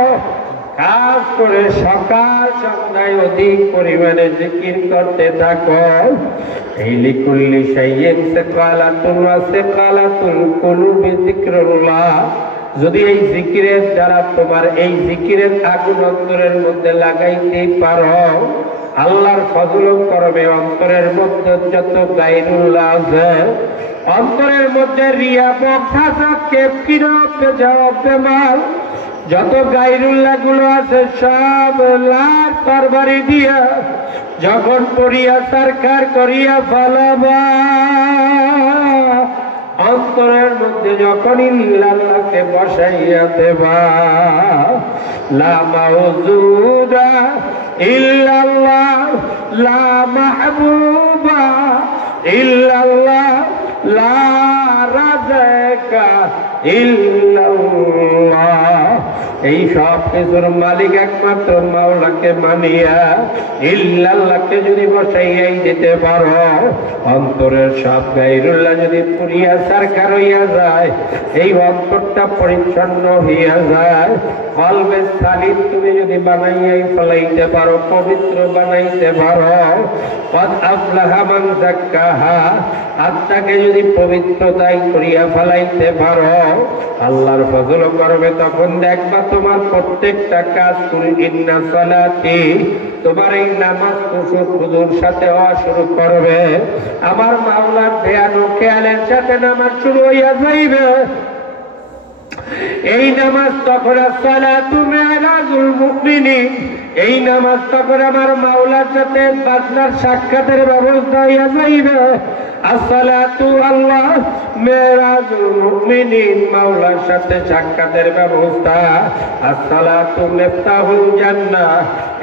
খাস করে সকাল সন্ধ্যায় অধিক পরিমাণে জিকির করতে থাকো। এই লিকুল্লি শাইইন সাকালাতুন ওয়া সাকালাতুল কুলুবি যিকরুল্লাহ। যদি এই জিকিরের দ্বারা তোমার এই জিকিরের আগুন অন্তরের মধ্যে লাগাইতে পারো, আল্লাহর ফজল করবে অন্তরের মধ্যে যত গায়রুল্লাহ আছে, অন্তরের মধ্যে রিয়া বক্তা কেপকিরা পেজাব বেমাল যত গায়রুল্লাহ গুলো আছে সব লার তরবারি দিয়া যখন পড়িয়া সরকার করিয়া ফলাবা, অন্তরের মধ্যে যখন ইল্লাল্লাহকে বসাইয়া দেবা, লা মাওজুদা ইল্লাল্লাহ লা মাহবুবা ইল্লাল্লাহ লা রাযাকা ইল্লাল্লাহ। এই সব কিছুর মালিক একমাত্র মাওলাকে মানিয়া ইল্লাল্লাহকে যদি বসাইয়াই দিতে পারো, অন্তরের সব গায়রুল্লাহ যদি পুরিয়া সরকার হইয়া যায়, এই অন্তরটা পরিচ্ছন্ন হইয়া যায়, কলবে সালিম তুমি যদি বানাইয়াই ফলাইতে পারো, পবিত্র বানাইতে পারো, কদ আফলাহা মান যাক্কাহা, আত্মাকে যদি পবিত্রতাই করিয়া ফলাইতে পারো, আল্লাহর ফজল করবে। তখন দেখবা তোমার প্রত্যেকটা কাজ তুমি ইন্না সালাতি, তোমার এই নামাজ খুশুর সাথে হওয়া শুরু করবে। আমার মাওলার ধ্যান ও খেয়ালের সাথে নামাজ শুরু হইয়া যাইবে। এই নামাজ তখন আসসালাতু মিরাজুল মুমিনিন, এই নামাজ তখন আমার মাওলার সাথে বান্দার সাক্ষাতের ব্যবস্থা হইয়া যাইবে। আসসালাতু আল্লাহ মিরাজুল মুমিনিন, মাওলার সাথে সাক্ষাতের ব্যবস্থা। আসসালাতু মিফতাহুল জান্নাহ,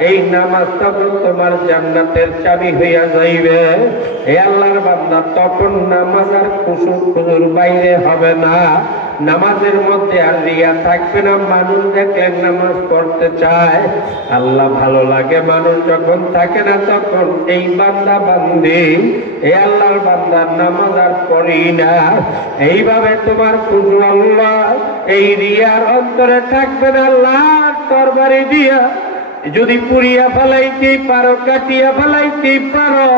এই নামাজ তখন তোমার জান্নাতের চাবি হইয়া যাইবে। হে আল্লাহর বান্দা, তখন নামাজ আর খুশুর বাইরে হবে না, নামাজের মধ্যে আর রিয়া থাকবে না। মানুষ দেখলে নামাজ পড়তে চায়, আল্লাহ ভালো লাগে মানুষ যখন থাকে না, তখন এই বান্দা বান্দি এই আল্লাহর বান্দার নামাজ আর পড়ি না। এইভাবে তোমার খুশু আল্লাহ এই রিয়ার অন্তরে থাকবে না। আল্লাহর তরবারি দিয়া যদি পুড়িয়া ফেলাইতে পারো, কাটিয়া ফেলাইতে পারো,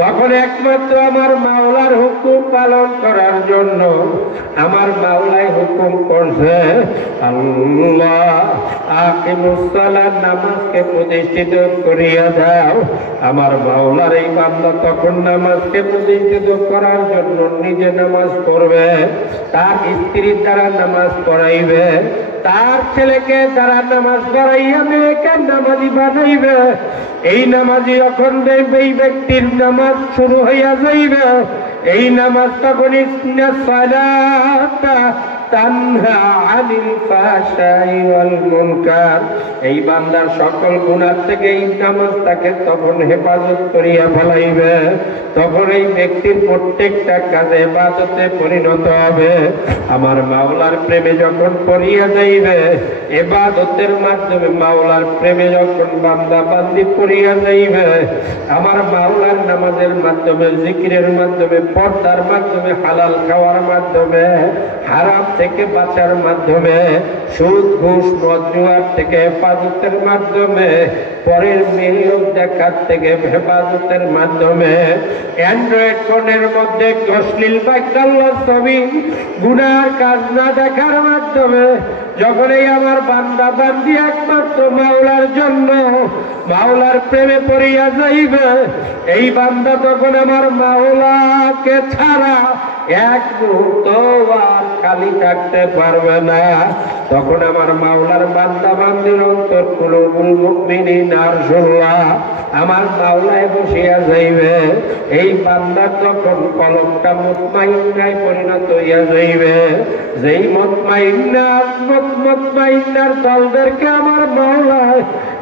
তখন একমাত্র আমার মাওলার হুকুম পালন করার জন্য আমার মাওলাই হুকুম করছে, আল্লাহ আকিমুস সালাত, নামাজকে প্রতিষ্ঠিত করিয়া দাও। আমার মাওলার এই বান্দা তখন নামাজকে প্রতিষ্ঠিত করার জন্য নিজে নামাজ পড়বে, তার স্ত্রীর দ্বারা নামাজ পড়াইবে, তার ছেলেকে দ্বারা নামাজ পড়াইয়া মেয়েকে নামাজি বানাইবে। এই নামাজি যখন দেখবে এই ব্যক্তির নামাজ শুরু হইয়া যাইবে, এই নামাজ তখন তানহা আনিল ফাহশাই ওয়াল মুনকার। এই বান্দার সকল গুনাহ থেকে এই নামাজ তাকে তখন হেফাজত করিয়া ফেলাইবে, তখন এই ব্যক্তির প্রত্যেকটা কাজে ইবাদতে পরিণত হবে। আমার মাওলার প্রেমে যখন পড়িয়া যাইবে, ইবাদতের মাধ্যমে মাওলার প্রেমে যখন বান্দা বান্দি পড়িয়া যাইবে, আমার মাওলার নামাজের মাধ্যমে, জিকিরের মাধ্যমে, পর্দার মাধ্যমে, হালাল খাওয়ার মাধ্যমে, হারাম থেকে বাঁচার মাধ্যমে, সুদ ঘুষ মদ জুয়ার থেকে হেফাজতের মাধ্যমে, পরের মেয়েও দেখার থেকে হেফাজতের মাধ্যমে, অ্যান্ড্রয়েড ফোনের মধ্যে অশ্লীল বাক্যাল্লার ছবি গুনার কাজ না দেখার মাধ্যমে যখন এই আমার বান্দা বান্দি একমাত্র মাওলার জন্য মাওলার প্রেমে পড়িয়া যাইবে, এই বান্দা তখন আমার মাওলাকে ছাড়া এক মুহূর্ত আর খালি থাকতে পারবে না। তখন আমার মাওলার বান্দা বান্দির অন্তর কুলুবুল মুমিনিন আরশুল্লাহ আমার মাওলায় বসিয়া যাইবে। এই বান্দার তখন কলমটা মুতমাইন্নায় পরিণত হইয়া যাইবে। যেই মুতমাইন্নার দলদেরকে আমার মাওলা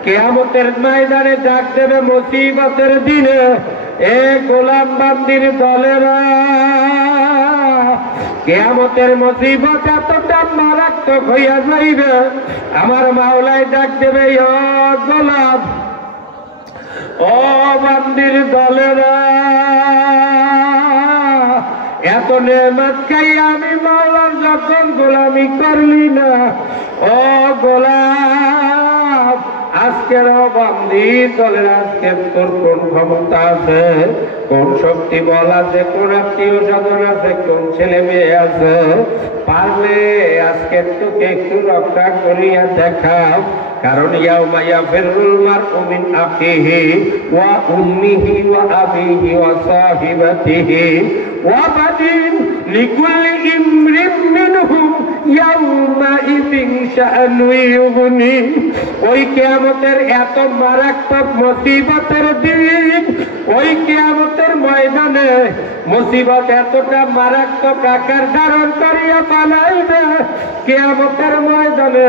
কিয়ামতের ময়দানে ডাক দেবে মুসিবতের দিনে, এ গোলাম বান্দির দলেরা, কিয়ামতের মুসিবত এতটা মারাত্মক হইয়া যাইবে, আমার মাওলায় ডাক দেবে, ও গোলাম, ও বান্দির দলেরা, এত নেয়ামত খাইয়া আমি মাওলার যখন গোলামি করলি না, ও গোলাম, আজকের বান্দি দলের আজকের তোর কোন ক্ষমতা আছে, কোন শক্তি বল আছে, কোন আত্মীয় স্বজন আছে, কোন ছেলে মেয়ে আছে, পারলে আজকে তোকে একটু রক্ষা করিয়া দেখাও। কারণ ইয়াউমা ইয়াফিরুল মারউ মিন আখিহি ওয়া উম্মিহি ওয়া আবিহি ওয়া সাহিবাতিহি ওয়া বানিন লিকুল্লি ইমরিন মিনহুম ইয়াউমা ইযিন শাআনু ইউগনি। ওই কিয়ামতের এত মারাত্মক মুসিবতের দিন, ওই কিয়ামতের ময়দানে মুসিবত এতটা মারাত্মক আকার ধারণ করিয়া পালাইবে, কিয়ামতের ময়দানে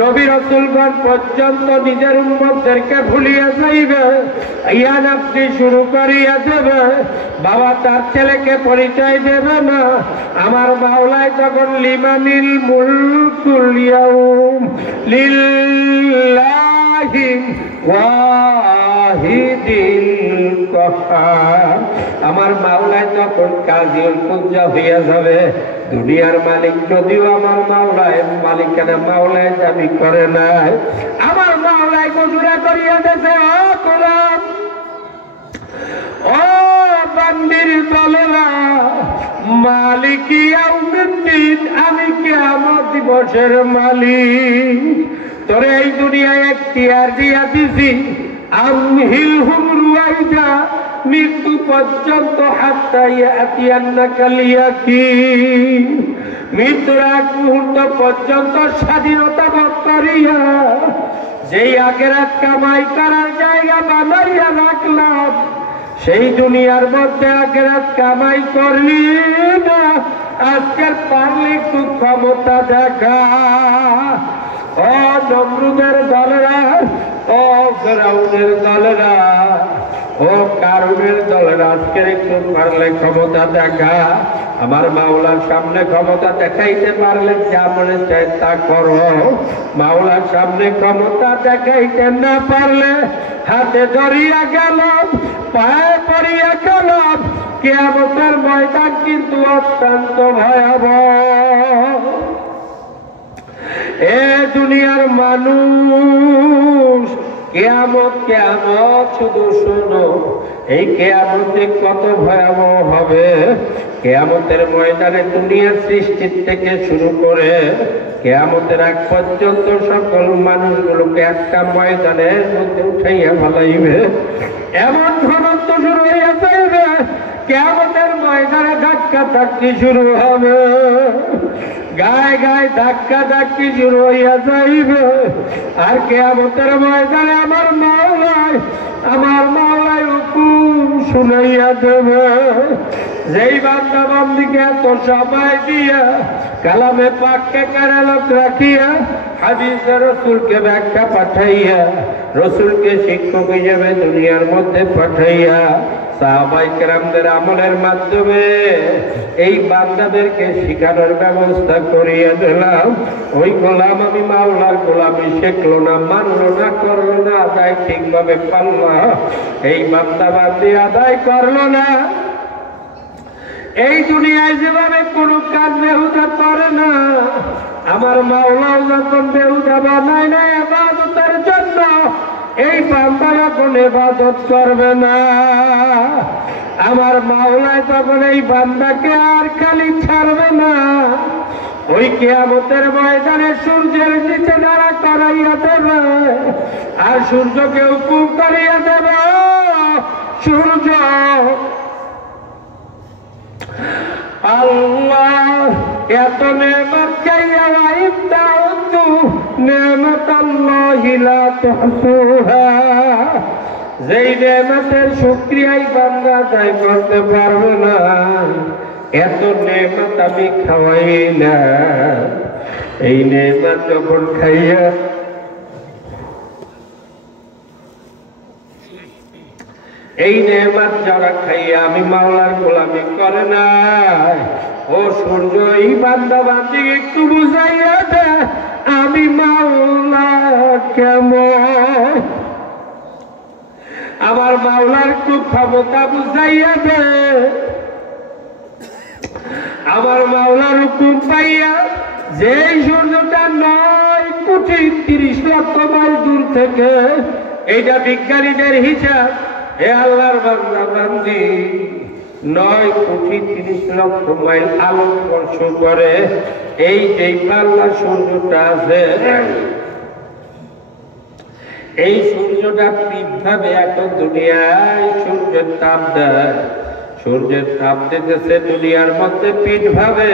নবী রাসূলগণ পর্যন্ত নিজের উম্মতদেরকে ভুলিয়া যাইবে, ইয়া নাফসি শুরু করিয়া দেবে, বাবা তার ছেলেকে পরিচয় দেবে না। আমার মাওলায় তখন লিমানিল মুলকুল ইয়াউম লিল্লাহি ওয়াহিদিল কাহ্হার। আমার মাওলায় তখন কাজিউল কুজ্জা হইয়া যাবে। দুনিয়ার মালিক যদিও আমার মাওলায় মালিকানা মাওলায় দাবি করে নাই, আমার মাওলায় ঘোষণা করিয়া দেছে, ও গোলাম, ও বান্দির দলেরা, মালিক ইয়াউমিদ্দিন, আমি কিয়ামত দিবসের মালিক। তোরে এই দুনিয়ায় এখতিয়ার দিয়া দিছি, আমহিলহুম রুয়াইদা, মৃত্যু পর্যন্ত, হাত্তা ইয়াতিয়ান্নাকাল ইয়াকিন, মৃত্যুর এক মুহূর্ত পর্যন্ত স্বাধীনতা ভোগ করিয়া যেই আখিরাত কামাই করার জায়গা বানাইয়া রাখলাম, সেই দুনিয়ার মধ্যে আখিরাত কামাই করলি না। আজকের পারলে একটু ক্ষমতা দেখা। ও নমরুদের দলেরা, ও ফেরাউনের দলেরা, ও কারুনের দলেরা, আজকের একটু পারলে ক্ষমতা দেখা। আমার মাওলার সামনে ক্ষমতা দেখাইতে পারলে যা মনে চায় তা করো। মাওলার সামনে ক্ষমতা দেখাইতে না পারলে হাতে ধরিয়া গেলাম, পায়ে পড়িয়া গেলাম। কিয়ামতের ময়দান কিন্তু অত্যন্ত ভয়াবহ। এ দুনিয়ার মানুষ, কিয়ামত কিয়ামত শুধু শোনো, এই কিয়ামতে কত ভয়াবহ হবে। কিয়ামতের ময়দানে দুনিয়ার সৃষ্টির থেকে শুরু করে কিয়ামতের আগ পর্যন্ত সকল মানুষগুলোকে একটা ময়দানের মধ্যে উঠাইয়া ফেলাইবে। এমন ঘনত্ব শুরু হইয়া যাইবে, কিয়ামতের ময়দানে ধাক্কা ধাক্কি শুরু হবে, গায়ে গায়ে ধাক্কা ধাক্কি শুরু হইয়া যাইবে। আর কিয়ামতের ময়দানে আমার মাওলায় হুকুম শুনাইয়া দেবে। যেই বান্দা বান্দিকে এত সময় দিয়া কালামে পাককে কারালোক রাখিয়া হাদিসে রসুলকে ব্যাখ্যা পাঠাইয়া রসুলকে শিক্ষক হিসেবে দুনিয়ার মধ্যে পাঠাইয়া সাহাবায়ে কেরামদের আমলের মাধ্যমে এই বান্দাদেরকে শিখানোর ব্যবস্থা করিয়া দিলাম। ওই গোলাম আমি মাওলার গোলামি শিখলো না, মানলো না, করলো না, আদায় ঠিকভাবে পারল না। এই বান্দা বান্দি আদায় করলো না। এই দুনিয়ায় যেভাবে কোনো কাজ বেহুদা করে না, আমার মাওলাও যখন বেহুদা বানায় না ইবাদতের জন্য, এই বান্দা যখন ইবাদত করবে না, আমার মাওলায় তখন এই বান্দাকে আর খালি ছাড়বে না। ওই কিয়ামতের ময়দানে সূর্যের নিচে দাঁড়া করাইয়া দেবে আর সূর্যকে হুকুম করিয়া দেবে, সূর্য আল্লাহ এত নেমত চাইয়া ইবতাউতু নেমতাল্লাহি লা তুহসুহা। যেই নেমতের শুকরিয়াই বান্দা আদায় করতে পারবে না, এত নেমত আমি খাওয়াই না। এই নেমত যখন খাইয়া এই নেমত যারা খাইয়া আমি মাওলার গোলামি করে না, ও সূর্য এই বান্দা বান্দি একটু বুঝাইয়া দে আমি মাওলা কেমন। আমার মাওলার একটু ক্ষমতা বুঝাইয়া দে। আমার মাওলার হুকুম পাইয়া যে সূর্যটা 9,30,00,000 মাইল দূর থেকে, এইটা বিজ্ঞানীদের হিসাব, হে আল্লাহর বান্দা বান্দি 9,30,00,000 মাইল আলো স্পর্শ করে এই যে পাল্লা সূর্যটা আছে, এই সূর্যটা পৃথিবীভাবে এখন দুনিয়ায় সূর্যের তাপ দেয়। সূর্যের তাপ দিতেছে দুনিয়ার মধ্যে পৃথিবীভাবে।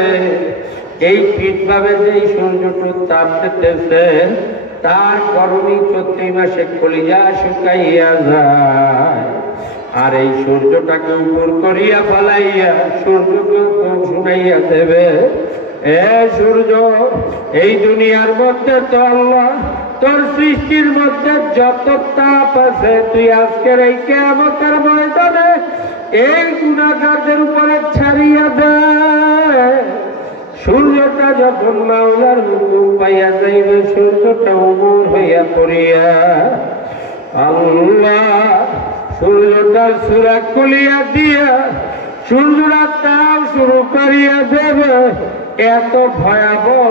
এই পৃথিবীভাবে যেই সূর্যটা তাপ দিতেছে তার গরমই চৈত্র মাসে কলিজা শুকাইয়া যায়। আর এই সূর্যটাকে উপর করিয়া ফেলাইয়া সূর্যকে শুনাইয়া দেবে, এ সূর্য এই দুনিয়ার মধ্যে তো আল্লাহ তোর সৃষ্টির মধ্যে যত তাপ আছে তুই আজকের এই কিয়ামতের ময়দানে এই গুনাহগারদের উপরে ছাড়িয়া দে। সূর্যটা যখন মাওলার হুকুম পাইয়া যাইবে সূর্যটা উপর হইয়া পড়িয়া আল্লাহ সূর্যটার সূরা খুলিয়া দিয়া সূর্যরা তাও শুরু করিয়া দেবে, এত ভয়াবহ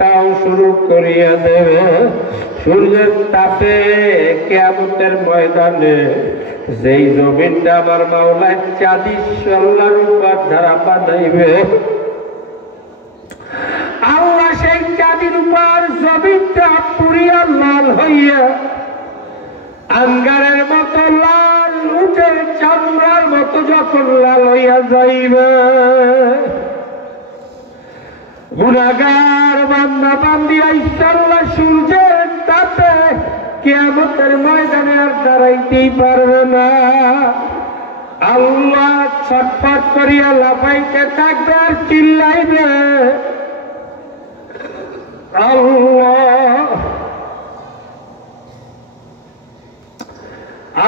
তাও শুরু করিয়া দেবে। সূর্যের তাপে কিয়ামতের ময়দানে যেই জমিনটা আমার মাওলায় চাঁদি সোনার রূপার ধারা বানাইবে, আল্লাহ সেই চাঁদির উপর জমিনটা পুরিয়া লাল হইয়া আঙ্গারের মতো লাল উঠে চামড়ার মতো যখন লাল হইয়া যাইবে, গুনাহগার বান্দা বান্দি আল্লাহ সূর্যের তাপে কিয়ামতের ময়দানে আর দাঁড়াইতেই পারবে না। আল্লাহ ছটফট করিয়া লাফাইতে থাকবে আর চিল্লাইবে,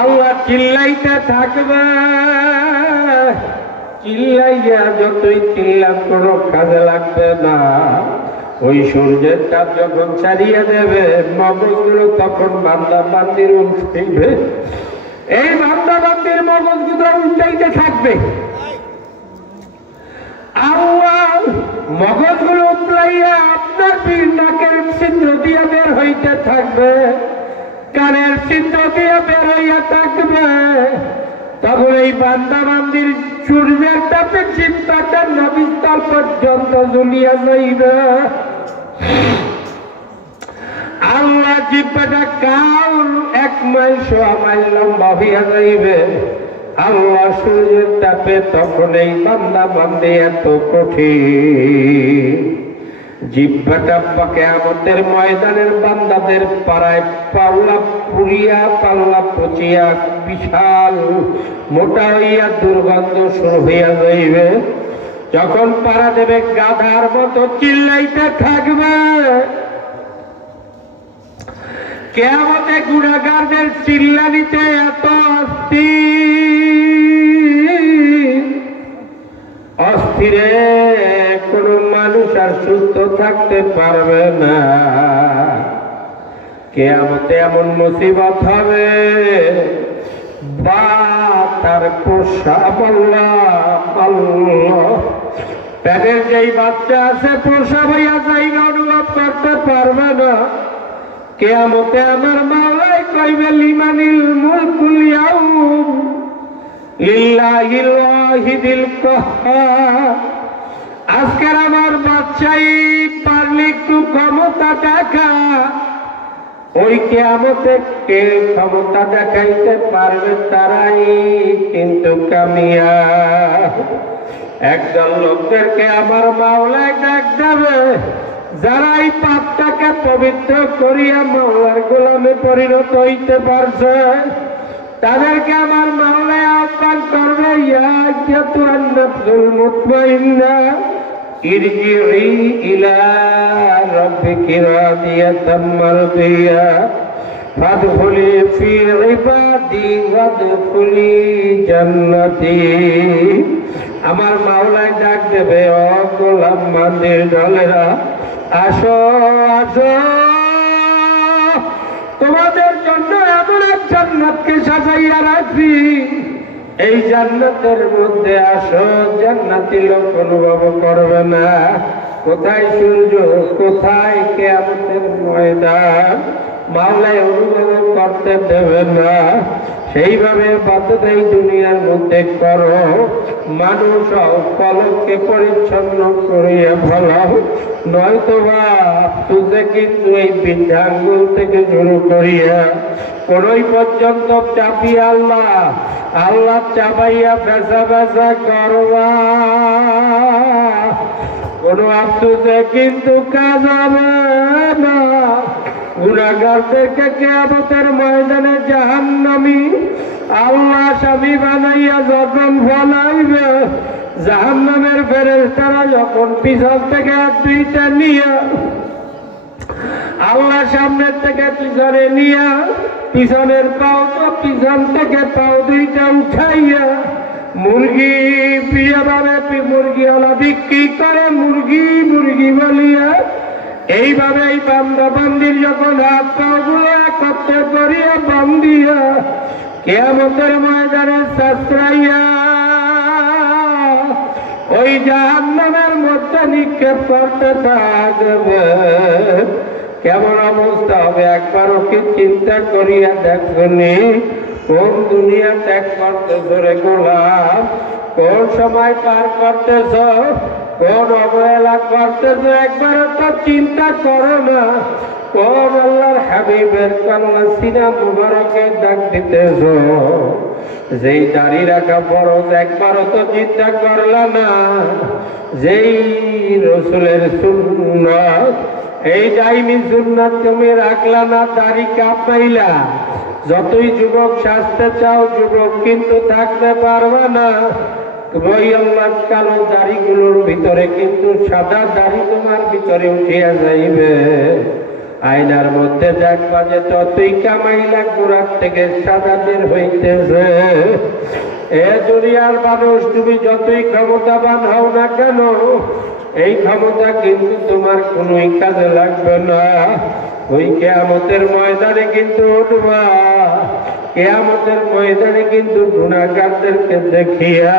আল্লাহ চিল্লাইতে থাকবে। চিল্লাইয়া যতই চিল্লা কোনো কাজে লাগবে না। ওই সূর্যের তাপ যখন ছাড়িয়ে দেবে মগজগুলো তখন বান্দা বান্দির উল্টাইবে। এই বান্দা বান্দির মগজগুলো উল্টাইতে থাকবে। আল্লাহ মগজগুলো উতলাইয়া আপনার পীর নাকের ছিদ্র দিয়ে বের হইতে থাকবে, কানের ছিদ্র দিয়ে বের হইয়া থাকবে। তখন এই বান্দা বান্দির সূর্যের তাপে চিন্তাটা নবিস্তর পর্যন্ত ঝুলিয়া যাইবে। আল্লাহ জিব্বাটা কাল 1 মাইল 1.5 মাইল লম্বা হইয়া যাইবে। আল্লাহ সূর্যের তাপে তখন এই বান্দা বান্দি এত কঠিন জিহ্বাটা কিয়ামতের ময়দানের বান্দাদের পাড়ায় পাল্লা পুরিয়া পাল্লা পচিয়া বিশাল মোটা হইয়া দুর্গন্ধ শুরু হইয়া যাইবে। যখন পাড়া দেবে গাধার মতো চিল্লাইতে থাকবে। কিয়ামতে গুনাহগারদের চিল্লানিতে এত অস্থিরে কোন মানুষ আর সুস্থ থাকতে পারবে না। কিয়ামতে এমন মুসিবত হবে বা তার প্রসাব পেটের যেই বাচ্চা আছে প্রসাব হইয়া যাইবে, অনুভব করতে পারবে না। কিয়ামতে আমার মাওলাই কইবে লিমানিল মুলকুল ইয়াউম লিল্লাহিল ওয়াহিদিল কাহ্হার। আজকের আমার বাচ্চাই পারলে একটু ক্ষমতা দেখা, ওই কিয়ামতে কে ক্ষমতা দেখাইতে পারবে তারাই কিন্তু কামিয়াব। একদল লোকদেরকে আমার মাওলাই ডাক দেবে, যারা এই পাপটাকে পবিত্র করিয়া মাওলার গোলামে পরিণত হইতে পারছে, তাদেরকে আমার মাওলায় আহ্বান করবে, ইয়া আইয়াতুহান নাফসুল মুতমাইন্না ইরজিই ইলা রাব্বিকি রাদিয়াতাম মারদিয়া ফাদখুলি ফি ইবাদি ওয়াদখুলি জান্নাতি। আমার মাওলায় ডাক দেবে, ও গোলাম মানদের দলেরা, আসো আসো, তোমাদের জন্য এমন এক জান্নাতকে সাজাইয়া রাখছি। এই জান্নাতের মধ্যে আসো, জান্নাতি লোক অনুভব করবে না কোথায় সূর্য, কোথায় কিয়ামতের ময়দান, মাওলাই অনুভব করতে দেবে না। সেইভাবে বাধ্যতা এই দুনিয়ার মধ্যে করো, মানুষ পলককে পরিচ্ছন্ন করিয়া ফলাও, নয়তোবা তুজে কিন্তু এই বৃদ্ধাঙ্গুল থেকে শুরু করিয়া কোনই পর্যন্ত চাপিয়া আল্লাহ চাপাইয়া বেচা বেচা করবা। কোন আফসোসে কিন্তু কাজ হবে না। গুনাহগারদেরকে কিয়ামতের ময়দানে জাহান্নামী আল্লাহ স্বামী বানাইয়া যখন ফলাইবে, জাহান্নামের ফেরেশতারা যখন পিছন থেকে দুইটা নিয়ে আল্লাহ সামনের থেকে পিছনে নিয়ে, পিছনের পাও তো পিছন থেকে পাও দুইটা উঠাইয়া মুরগি প্রিয়ভাবে মুরগিওয়ালা বিক্রি করে মুরগি মুরগি বলিয়া, এইভাবে এই বান্দা বান্দির যখন হাত পাগুলো একত্রে করিয়া বান্দিয়া কিয়ামতের ময়দানে সাসরাইয়া ওই জাহান্নামের মধ্যে নিক্ষেপ করতে থাকবে, কেমন অবস্থা হবে একবারও কি চিন্তা করিয়া দেখনি? কোন দুনিয়া ত্যাগ করতেছ রে গোলাম, কোন সময় পার করতেছ, কোন অবহেলা করতেছ, একবারও তো চিন্তা করো না। কোন আল্লাহর হাবিবের কন্যা সিনা মুবারকে ডাক দিতেছ, যেই দাড়ি রাখা ফরজ একবারও তো চিন্তা করলা না। যেই রসুলের সুন্নাত, এই দাইমি সুন্নাত তুমি রাখলা না, দাড়ি কাঁপাইলা। যতই যুবক সাজতে চাও যুবক কিন্তু থাকতে পারবা না। ওই আল্লাহ কালো দাড়িগুলোর ভিতরে কিন্তু সাদা দাড়ি তোমার ভিতরে উঠিয়া যাইবে। আয়নার মধ্যে দেখবা যে ততই কামাইলা গোড়ার থেকে সাদা বের হইতেছে। এ দুনিয়ার মানুষ, তুমি যতই ক্ষমতাবান হও না কেন, এই ক্ষমতা কিন্তু তোমার কোনোই কাজে লাগবে না। ওই কিয়ামতের ময়দানে কিন্তু উঠবা, কিয়ামতের ময়দানে কিন্তু গুনাহগারদেরকে দেখিয়া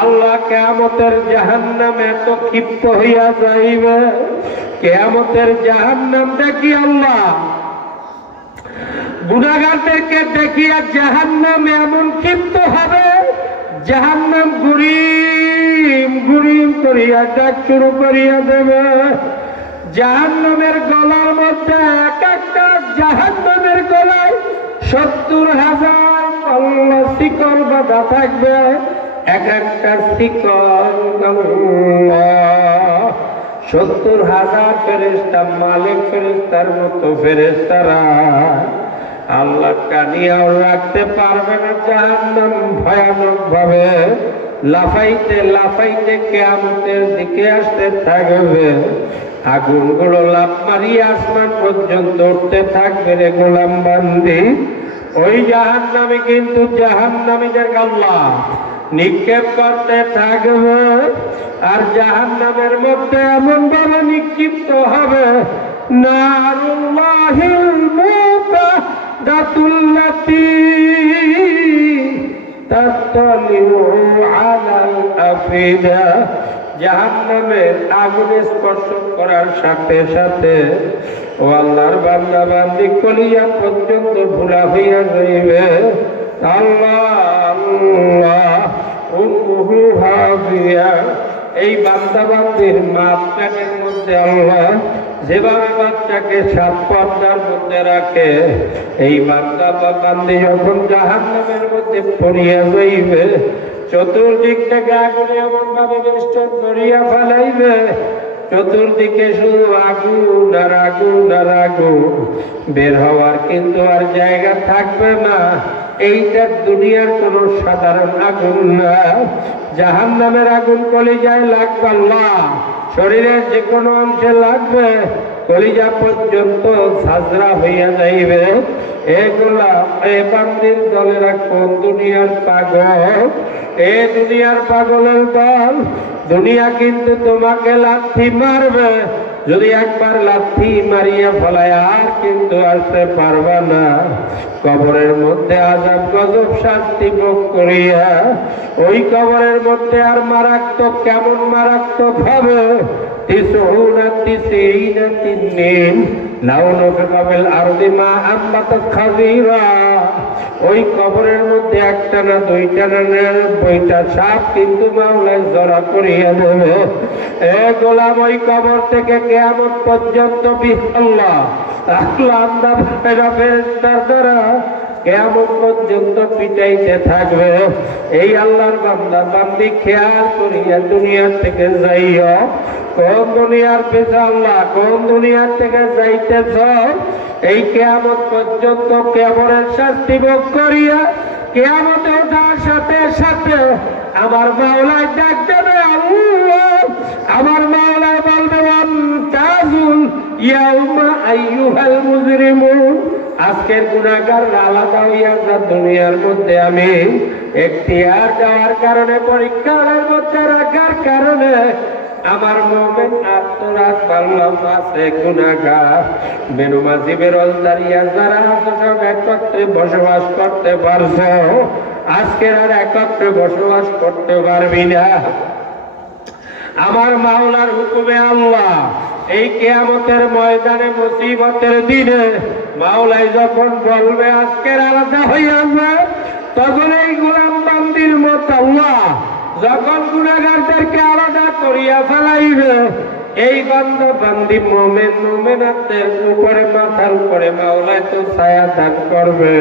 আল্লাহ কিয়ামতের জাহান্নামে এত ক্ষিপ্ত হইয়া যাইবে। কিয়ামতের জাহান্নাম দেখি আল্লাহ গুনাহগারদেরকে দেখিয়া জাহান্নাম এমন ক্ষিপ্ত হবে, জাহান্নাম গুরিম গুরিম করিয়া ডাক শুরু করিয়া দেবে। জাহান্নামের গলার মধ্যে এক একটা জাহান্নামের গলায় ৭০,০০০ আল্লাহ শিকল বাঁধা থাকবে। এক একটা শিকল 70,000 ফেরেশতা, মালিক ফেরেশতার মতো ফেরেশতারা আল্লাহ কানিয়াও রাখতে পারবে না। জাহান্নাম ভয়ানক ভাবে লাফাইতে লাফাইতে কিয়ামতের দিকে আসতে থাকবে। আগুনগুলো লাফ মারিয়ে আসমান পর্যন্ত উঠতে থাকবে রে গোলাম বান্দি। ওই জাহান্নামে কিন্তু জাহান্নামীদের আল্লাহ নিক্ষেপ করতে থাকবে। আর জাহান্নামের মধ্যে এমন ভাবে নিক্ষিপ্ত হবে, নারুল্লাহিল মুকাদ্দাতুল্লাতী তাত্তালিউ আলাল আফিদা। জাহান্নামের আগুনে স্পর্শ করার সাথে সাথে ও আল্লাহর বান্দা বান্দি কলিজা পর্যন্ত ভুলা হইয়া যাইবে। আল্লাহ আল্লাহ উম্মুহু হাবিয়া। এই বান্দা বান্দির মা প্রাণের মধ্যে আল্লাহ যেভাবে বাচ্চাকে সাত পর্দার মধ্যে রাখে, এই বান্দা বান্দি যখন জাহান্নামের মধ্যে পড়িয়া যাইবে, চতুর্দিক থেকে আগুনে এমন ভাবে বেষ্টন করিয়া ফেলাইবে, চতুর্দিকে শুধু আগুন আর আগুন আর আগুন, বের হওয়ার কিন্তু আর জায়গা থাকবে না। এইটা দুনিয়ার কোন সাধারণ আগুন না, জাহান্নামের আগুন কলিজায় লাগবে আল্লাহ, শরীরের যে কোনো অংশে লাগবে, কলিজা পর্যন্ত ঝাঁঝরা হইয়া যাইবে। এগুলা এ বান্দির দলেরা কোন দুনিয়ার পাগল? এ দুনিয়ার পাগলের দল। দুনিয়া কিন্তু তোমাকে লাথি মারবে, যদি একবার লাথি মারিয়া ফলায় আর কিন্তু আসতে পারবা না। কবরের মধ্যে আযাব গজব শাস্তি ভোগ করিয়া ওই কবরের মধ্যে আর মারাত্মক, কেমন মারাত্মক হবে, 99 তিন লাউনু ফিল আরদি মা আম্বাতাত খাযীরা। ওই কবরের মধ্যে একটা না দুইটা না 90টা সাপ কিন্তু মাওলা জড়া করিয়া দেবে। এ গোলাম, ওই কবর থেকে কিয়ামত পর্যন্ত আল্লাহ ফেরেশতার দ্বারা কিয়ামত পর্যন্ত পিটাইতে থাকবে। এই আল্লাহর বান্দা বান্দি খেয়াল করিয়া দুনিয়ার থেকে যাইও। কোন দুনিয়ার পেছে আল্লাহ, কোন দুনিয়ার থেকে যাইতেছ? এই কিয়ামত পর্যন্ত কবরের শাস্তি ভোগ করিয়া কিয়ামতে ওঠার সাথে সাথে আমার মাওলায় ডাক দেবে আল্লাহ, আমার মাওলায় বলবে ওয়ামতাজুল ইয়াউমা আইয়ুহাল মুজরিমুন। আজকের গুনাহগার আলাদা হইয়া যা দুনিয়ার মধ্যে আমি এখতিয়ার দেওয়ার কারণে, পরীক্ষার মধ্যে রাখার কারণে আমার মুমিন আত্মরাত পারলাম আছে গুনাহগার বেনুমাজি বেরোজদারিয়া যারা সব একত্রে বসবাস করতে পারছো, আজকে আর একত্রে বসবাস করতে পারবি না। আমার মাওলার হুকুমে আল্লাহ এই কিয়ামতের ময়দানে মুসিবতের দিনে মাওলাই যখন বলবে আজকের আলাদা হইয়া যায়, তখন এই গোলাম বান্দির মত আল্লাহ যখন গুনাহগারদেরকে আলাদা করিয়া ফেলাইবে, এই বান্দা বান্দি মুমিন মুমিনাতের উপরে মাথার উপরে মাওলাই তো ছায়া দান করবে,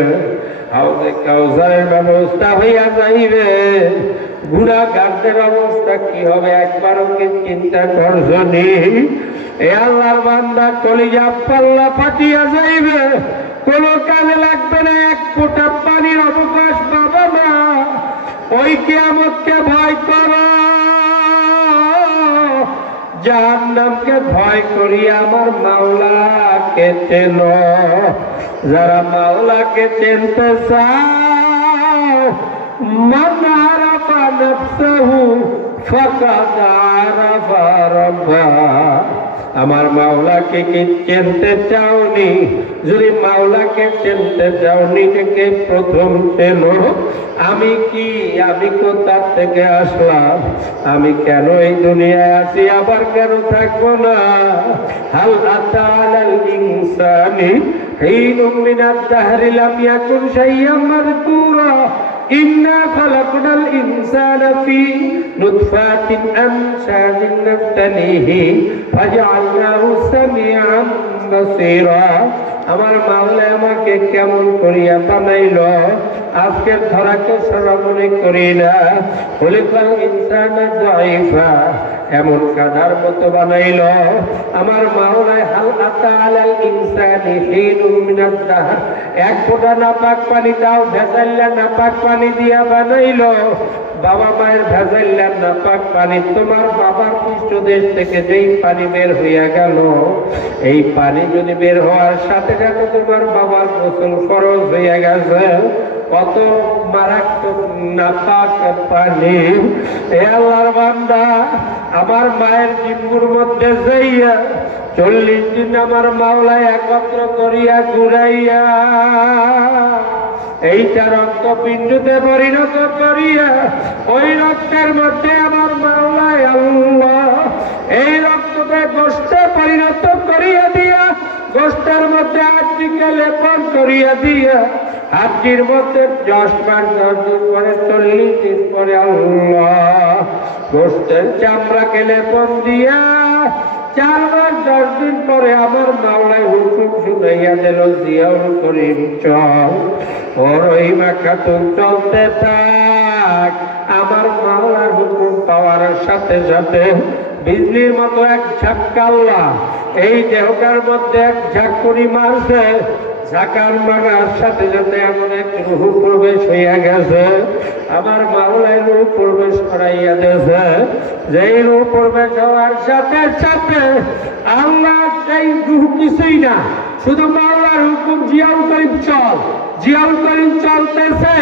হাউজে কাউসারের ব্যবস্থা হইয়া যাইবে। গুনাহগারদের অবস্থা কি হবে একবারও কি চিন্তা করছনি? এ আল্লাহর বান্দা কলিজা পাল্লা ফাটিয়া যাইবে, কোনো কাজে লাগবে না, এক ফোঁটা পানির অবকাশ পাবে না। ওই কিয়ামতকে ভয় করো, জাহান্নামকে ভয় করি, আমার মাওলাকে চেনো। যারা মাওলাকে চিনতে চাও, মান আরাফা নাফসাহু ফাকাদ আরাফা রাব্বাহ। আমার মাওলাকে কি চিনতে চাওনি? যদি মাওলাকে চিনতে চাও, নিজেকে প্রথম চেনো। আমি কি, আমি কোথা থেকে আসলাম, আমি কেন এই দুনিয়ায় আছি, আবার কেন থাকবো না? হাল আতা আলাল ইনসানি হিনুম মিনাদ দাহরি লাম ইয়াকুন শাইয়্যাম মাযকুরা ইন্না খালাকনাল ইনসানা ফি নুতফাতিন আমশাজিন নাবতালিহি ফাজআলনাহু সামিআন বাসীরা। আমার মাওলা আমাকে কেমন করিয়া বানাইল, আজকের ধরাকে সারা মনে করি না। খলিকাল ইনসানা দাঈফা, এমন কাদার মতো বানাইল। আমার মাওলায় হাল আতা আলাল ইনসানি হিনুম মিনাদ দাহর, এক ফোঁটা নাপাক পানি তাও ভেজাইলা নাপাক পানি দিয়া বানাইল। বাবা মায়ের ভেজাইলা নাপাক পানি, তোমার বাবার পৃষ্ঠদেশ থেকে যেই পানি বের হইয়া গেল, এই পানি যদি বের হওয়ার সাথে সাথে তোমার বাবার গোসল ফরজ হইয়া গেছে। কত মারাত্মক নাপাক পানি! এ আল্লাহর বান্দা, আমার মায়ের জিম্বুর মধ্যে যাইয়া 40 দিন আমার মাওলায় একত্র করিয়া ঘুরাইয়া এইটা রক্তপিণ্ডতে পরিণত করিয়া, ওই রক্তের মধ্যে আমার মাওলায় আল্লাহ এই রক্তকে গোষ্ঠে পরিণত করিয়া দিয়া, গোষ্ঠের মধ্যে হাড্ডিকে লেপন করিয়া দিয়া, হাড্ডির মধ্যে 10 মাস 10 দিন পরে 40 দিন পরে আল্লাহ গোষ্ঠের চামড়াকে লেপন দিয়া 4 মাস 10 দিন পরে আমার মাওলায় হুকুম শুনাইয়া দিল, জিয়াউল করিম চল, ওর ওই মাখাতুন চলতে থাক। আমার মাওলার হুকুম পাওয়ার সাথে সাথে বিজলির মতো এক ঝাক্কা আল্লাহ এই দেহটার মধ্যে এক ঝাঁকুনি মারছে। ঝাঁকার মারার সাথে সাথে এমন এক রূহ প্রবেশ হইয়া গেছে, আমার মাওলায় রূহ প্রবেশ করাইয়া দিয়েছে। যেই রূহ প্রবেশ হওয়ার সাথে সাথে আল্লাহ সেই রূহ কিছুই না, শুধু মাওলার হুকুম, জিয়াউল করিম চল, জিয়াউল করিম চলতেছে।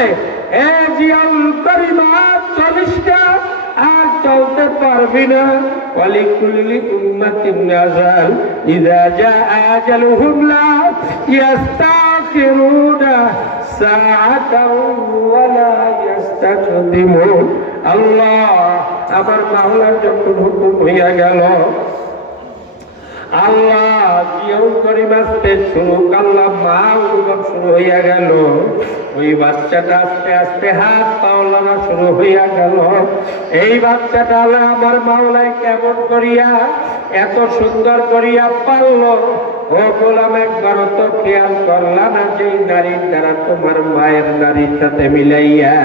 এ জিয়াউল করিম আর চলিস না, আর চলতে পারবি না। ওয়ালিকুল্লি উম্মাতিন আজাল, ইযা জাআ আজালুহুম লা ইস্তাখিরুনা সাআতাও ওয়া লা ইস্তাকদিমুন। আল্লাহ, আমার মাওলার যখন হুকুম হইয়া গেল, আল্লাহ জিয়াউল করিম আসতে শুরু করলাম, মা উদ্ভব শুরু হইয়া গেল। ওই বাচ্চাটা আস্তে আস্তে হাত পাওলানা শুরু হইয়া গেল। এই বাচ্চাটা আমার মাওলায় কেমন করিয়া এত সুন্দর করিয়া পারল। ও গোলাম, একবারও তো খেয়াল করলা না যে নারীর দ্বারা তোমার মায়ের নারীর সাথে মিলাইয়া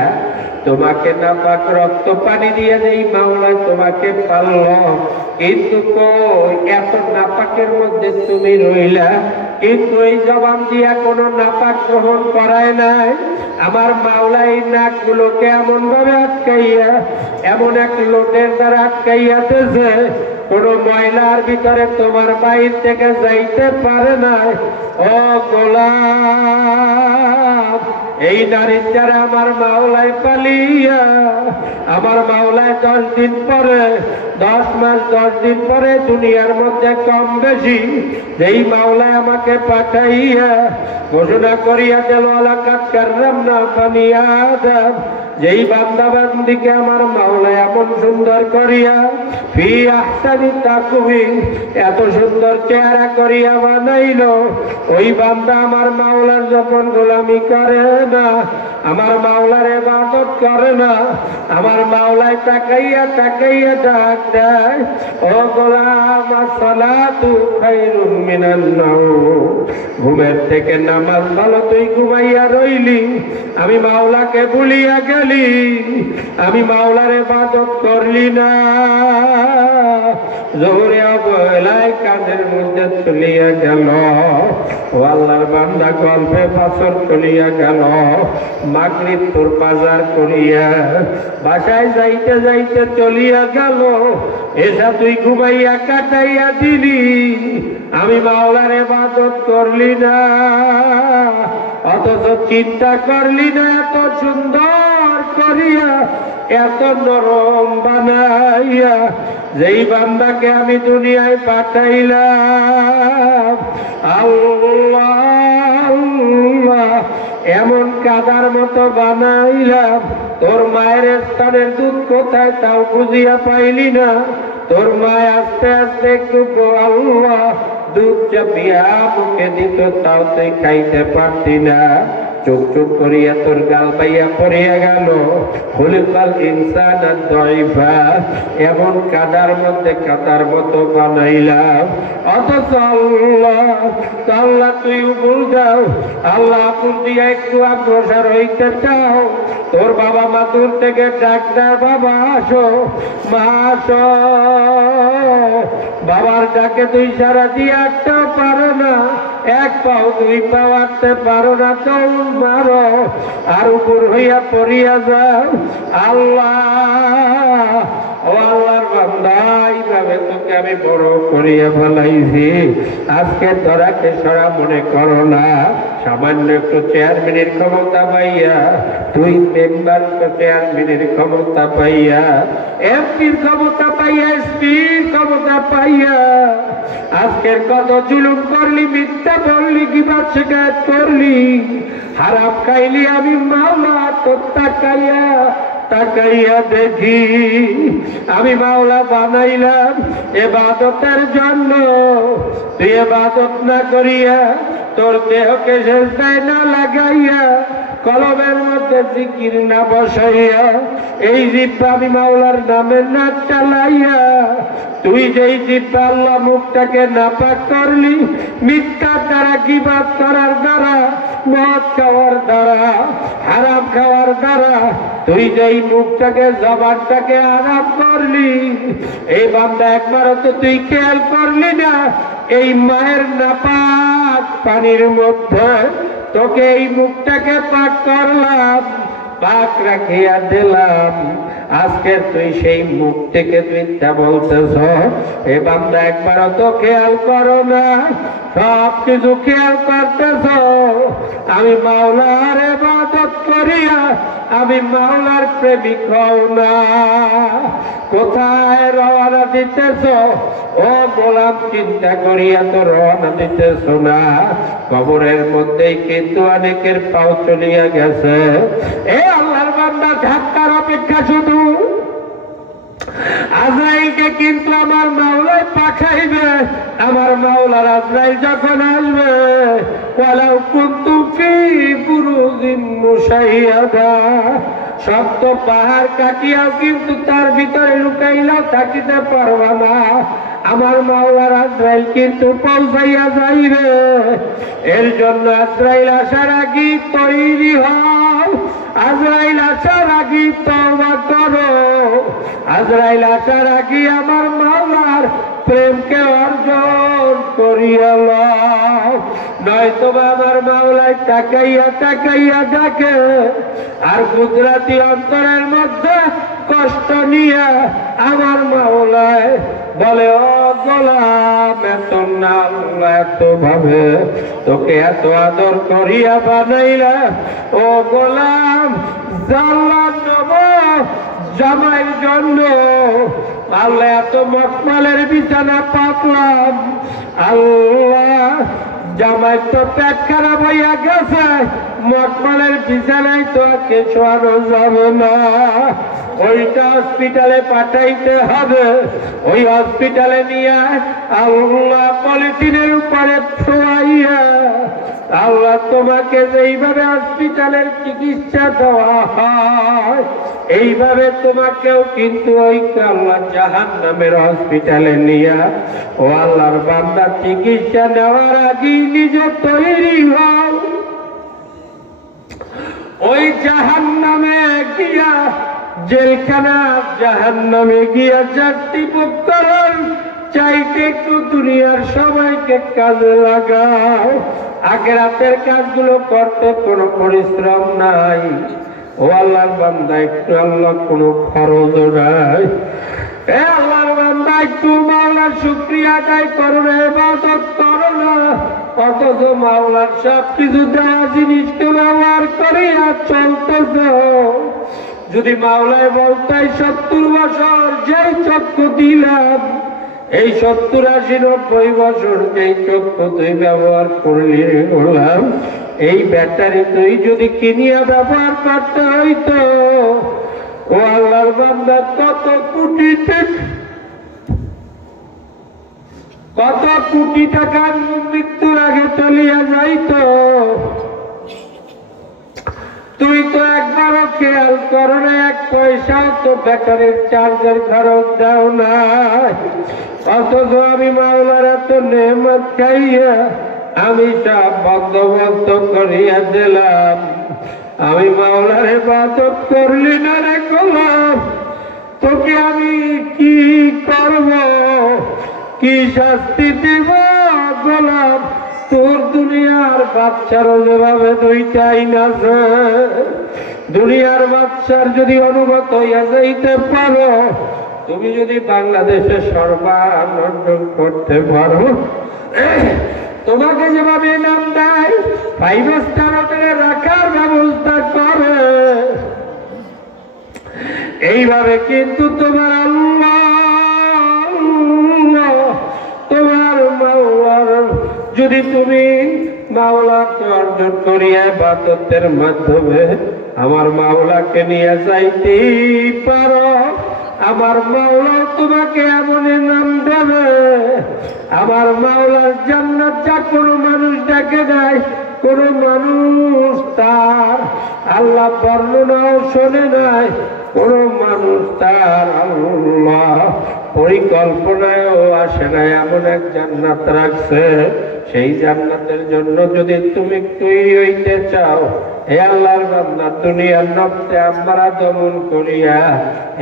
তোমাকে নাপাক রক্ত পানি দিয়ে যেই মাওলায় তোমাকে পারল, কিন্তু এত নাপাকের মধ্যে তুমি রইলা, কিন্তু এই জবান দিয়া কোনো নাপাক গ্রহণ করায় নাই। আমার মাওলা এই নাকগুলোকে এমন ভাবে আটকাইয়া, এমন এক লোটের দ্বারা আটকাইয়াতেছে, কোনো ময়লার ভিতরে তোমার বাইর থেকে যাইতে পারে না। ও গোলাম, এই নারীর দ্বারা আমার মাওলায় পালিয়া, আমার মাওলায় 10 দিন পরে, 10 মাস 10 দিন পরে দুনিয়ার মধ্যে কম বেশি যেই মাওলায় আমাকে পাঠাইয়া ঘোষণা করিয়া দিল, আলাকাত কাররামনা বানি আদম, যেই বান্দা বান্দিকে আমার মাওলা এমন সুন্দর করিয়া ফি আহসানি তাকওয়িম, এত সুন্দর চেহারা করিয়া বানাইল, ওই বান্দা আমার মাওলার যখন গোলামি করে না, আমার মাওলার ইবাদত করে না, আমার মাওলায় তাকাইয়া তাকাইয়া ডাক দেয়, ও গোলাম আসসালাতু খায়রুম মিনান নাওম, ঘুমের থেকে নামাজ ভালো, তুই ঘুমাইয়া রইলি, আমি মাওলাকে ভুলিয়া গেলি, আমি মাওলার ইবাদত করলি না। জোহরে অবহেলায় কাঁধের মধ্যে চলিয়া গেল, ও আল্লাহর বান্দা গল্পে পাথর চলিয়া গেল। মাগরিব তোর বাজার করিয়া বাসায় যাইতে যাইতে চলিয়া গেল, এসা তুই ঘুমাইয়া কাটাইয়া দিলি, আমি মাওলার ইবাদত করলি না, অথচ চিন্তা করলি না এত সুন্দর করিয়া, এত নরম বানাইয়া যেই বান্দাকে আমি দুনিয়ায় পাঠাইলাম। আল্লাহ আল্লাহ, এমন কাদার মতো বানাইলাম, তোর মায়ের স্থানের দুধ কোথায় তাও বুঝিয়া পাইলি না। তোর মায় আস্তে আস্তে একটু আল্লাহ দুধ চাপিয়া মুখে দিত, তাও তুই খাইতে পারতি না। চুপ চুপ করিয়া তোর গাল পাইয়া পড়িয়া গেল। খুলিকাল ইনসান দাইফা, এমন কাদার মধ্যে কাদার মতো বানাইলাম। অথচ আল্লাহ তুই উপর যাও, আল্লাহ উপর দিয়া একটু অগ্রসর হইতে চাও। তোর বাবা মা দূর থেকে ডাক দেয়, বাবা আসো, মা আসো। বাবার ডাকে তুই সারা দিয়ে আটতেও পারো না, এক পাও দুই পাও আটতে পারো না, দৌড় মারো আর উপর হইয়া পড়িয়া যাও। আল্লাহ, ও আল্লাহর বান্দা, এইভাবে তোকে আমি বড় করিয়া ফেলাইছি, আজকে তোরাকে সরা মনে করো না। সামান্য একটু চেয়ারম্যানের ক্ষমতা পাইয়া, তুই মেম্বার চেয়ারম্যানের ক্ষমতা পাইয়া, এমপির ক্ষমতা পাইয়া, এসপির ক্ষমতা পাইয়া আজকের কত জুলুম করলি, মিথ্যা বললি, গীবত শিকায়ত করলি, হারাম খাইলি। আমি মাওলা তোর তাকাইয়া দেখি, আমি মাওলা বানাইলাম ইবাদতের জন্য। তুই ইবাদত না করিয়া, তোর দেহকে সেজদায় না লাগাইয়া, কলমের মধ্যে জিকির না বসাইয়া, এই জিহ্বা আমি মাওলার নামে না চালাইয়া, তুই যেই জিহ্বা আল্লাহ মুখটাকে নাপাক করলি, মিথ্যার দ্বারা, গীবত করার দ্বারা, মদ খাওয়ার দ্বারা, হারাম খাওয়ার দ্বারা তুই যেই মুখটাকে, জবানটাকে আরাম করলি, এই বান্দা একবারও তো তুই খেয়াল করলি না। এই মায়ের নাপাক পানির মধ্যে তোকে এই মুখটাকে পাক করলাম, পাক রাখিয়া দিলাম। আজকে তুই সেই মুখ থেকে মিথ্যা বলতেছ। এ বান্দা একবারও তো খেয়াল করো না, সব কিছু খেয়াল করতেছ। আমি মাওলার ইবাদত করিয়া আমি মাওলার প্রেমিক হও না। কোথায় রওনা দিতেছ? ও গোলাম, চিন্তা করিয়া তো রওনা দিতেছ না। কবরের মধ্যেই কিন্তু অনেকের পাও চলিয়া গেছে। এ আল্লাহর বান্দা, ধাক্কার অপেক্ষা শুধু আজরাইলকে কিন্তু আমার মাওলা পাঠাইবে। আমার মাওলার আজরাইল যখন আসবে, ওয়ালাউ কুনতুম ফী বুরুজিন মুশাইয়াদা, শক্ত পাহাড় কাটিয়াও কিন্তু তার ভিতরে লুকাইলেও থাকিতে পারবা না। আমার মাওলার আজরাইল কিন্তু পৌঁছাইয়া যাইবে। এর জন্য আজরাইল আসার আগে তৈরি হও, আজরাইল আসার আগে তওবা করো, আজরাইল আসার আগে আমার মাওলার প্রেমকে অর্জন করিয়া লও। নয়তো আমার মাওলায় তাকাইয়া তাকাইয়া ডাকে, আর গুজরাটি অন্তরের মধ্যে কষ্ট নিয়ে আমার মাওলায় বলে, ও গোলাম, এত নাম এত ভাবে তোকে এত আদর করিয়া বানাইলা। ও গোলাম, জামাইয়ের জন্য আল্লাহ এত মখমলের বিছানা পাতলাম। আল্লাহ, জামাই তো পেট খারাপ হইয়া গেছে, মখমলের বিছানায় তো কে শোয়ানো যাবে না, ওইটা হসপিটালে পাঠাইতে হবে। ওই হসপিটালে নিয়ে আল্লাহ পলিথিনের উপরে শোয়াইয়া, আল্লাহ তোমাকে যেইভাবে হসপিটালের চিকিৎসা দেওয়া হয়, এইভাবে তোমাকেও কিন্তু ওই আল্লাহ জাহান্নামের হসপিটালে নিয়া, ও আল্লাহর বান্দা, চিকিৎসা নেওয়ার আগে নিজে তৈরি হও। ওই জাহান্নামে গিয়া, জেলখানা জাহান্নামে গিয়া চাকরি করার চাইতে একটু দুনিয়ার সবাইকে কাজে লাগাও। আখিরাতের কাজগুলো করতে কোনো পরিশ্রম নাই। ও আল্লাহর বান্দা, একটু আল্লাহ কোনো খরচ নাই। এ আল্লাহর বান্দা, একটু মাওলার শুকরিয়া আদায় করো না, ইবাদত করো না, অথচ মাওলার সব কিছু দেওয়া জিনিসকে ব্যবহার করিয়া চলতেছ। যদি মাওলায় বলতাই 70 বছর যেই চক্ষু দিলাম, এই 70, 80, 90 বছর যেই চক্ষু তুই ব্যবহার করলি বললাম, এই ব্যাটারি তুই যদি কিনিয়া ব্যবহার করতে হইতো, ও আল্লাহর বান্দা, কত কোটি টাকা মৃত্যুর আগে চলিয়া যাইত। তুই তো একবারও খেয়াল করো না, এক পয়সাও তো ব্যাটারির চার্জের খরচ দাও না। অথচ আমি মাওলার এত নেমত খাইয়া আমি সব বন্দোবস্ত করিয়া দিলাম। আমি মাওলার ইবাদত করলি না রে গোলাম, তোকে আমি কি করব, কি শাস্তি দিব গোলাম? তোর দুনিয়ার বাচ্চারও যেভাবে দুইটাই না, দুনিয়ার বাচ্চার যদি অনুগত হইয়া যাইতে পারো, তুমি যদি বাংলাদেশে সর্বানন্দ করতে পারো, তোমাকে যেভাবে নাম দেয় 5 স্টার হোটেলে রাখার ব্যবস্থা করে, এইভাবে কিন্তু তোমার আল্লাহ তোমার মাওলার যদি তুমি মাওলাকে অর্জন করিয়া ইবাদতের মাধ্যমে আমার মাওলাকে নিয়ে যাইতেই পারো, আমার মাওলা তোমাকে এমন নাম দেবে, আমার মাওলার জান্নাত যা কোনো মানুষ দেখে নাই, কোন মানুষ তার আল্লাহ বর্ণনাও শোনে নাই, কোন মানুষ তার আল্লাহ পরিকল্পনায়ও আসে নাই, এমন এক জান্নাত রাখছে। সেই জান্নাতের জন্য যদি তুমি তৈরি হইতে চাও, হে আল্লাহর বান্দা, দুনিয়ার নফসে আমরা দমন করিয়া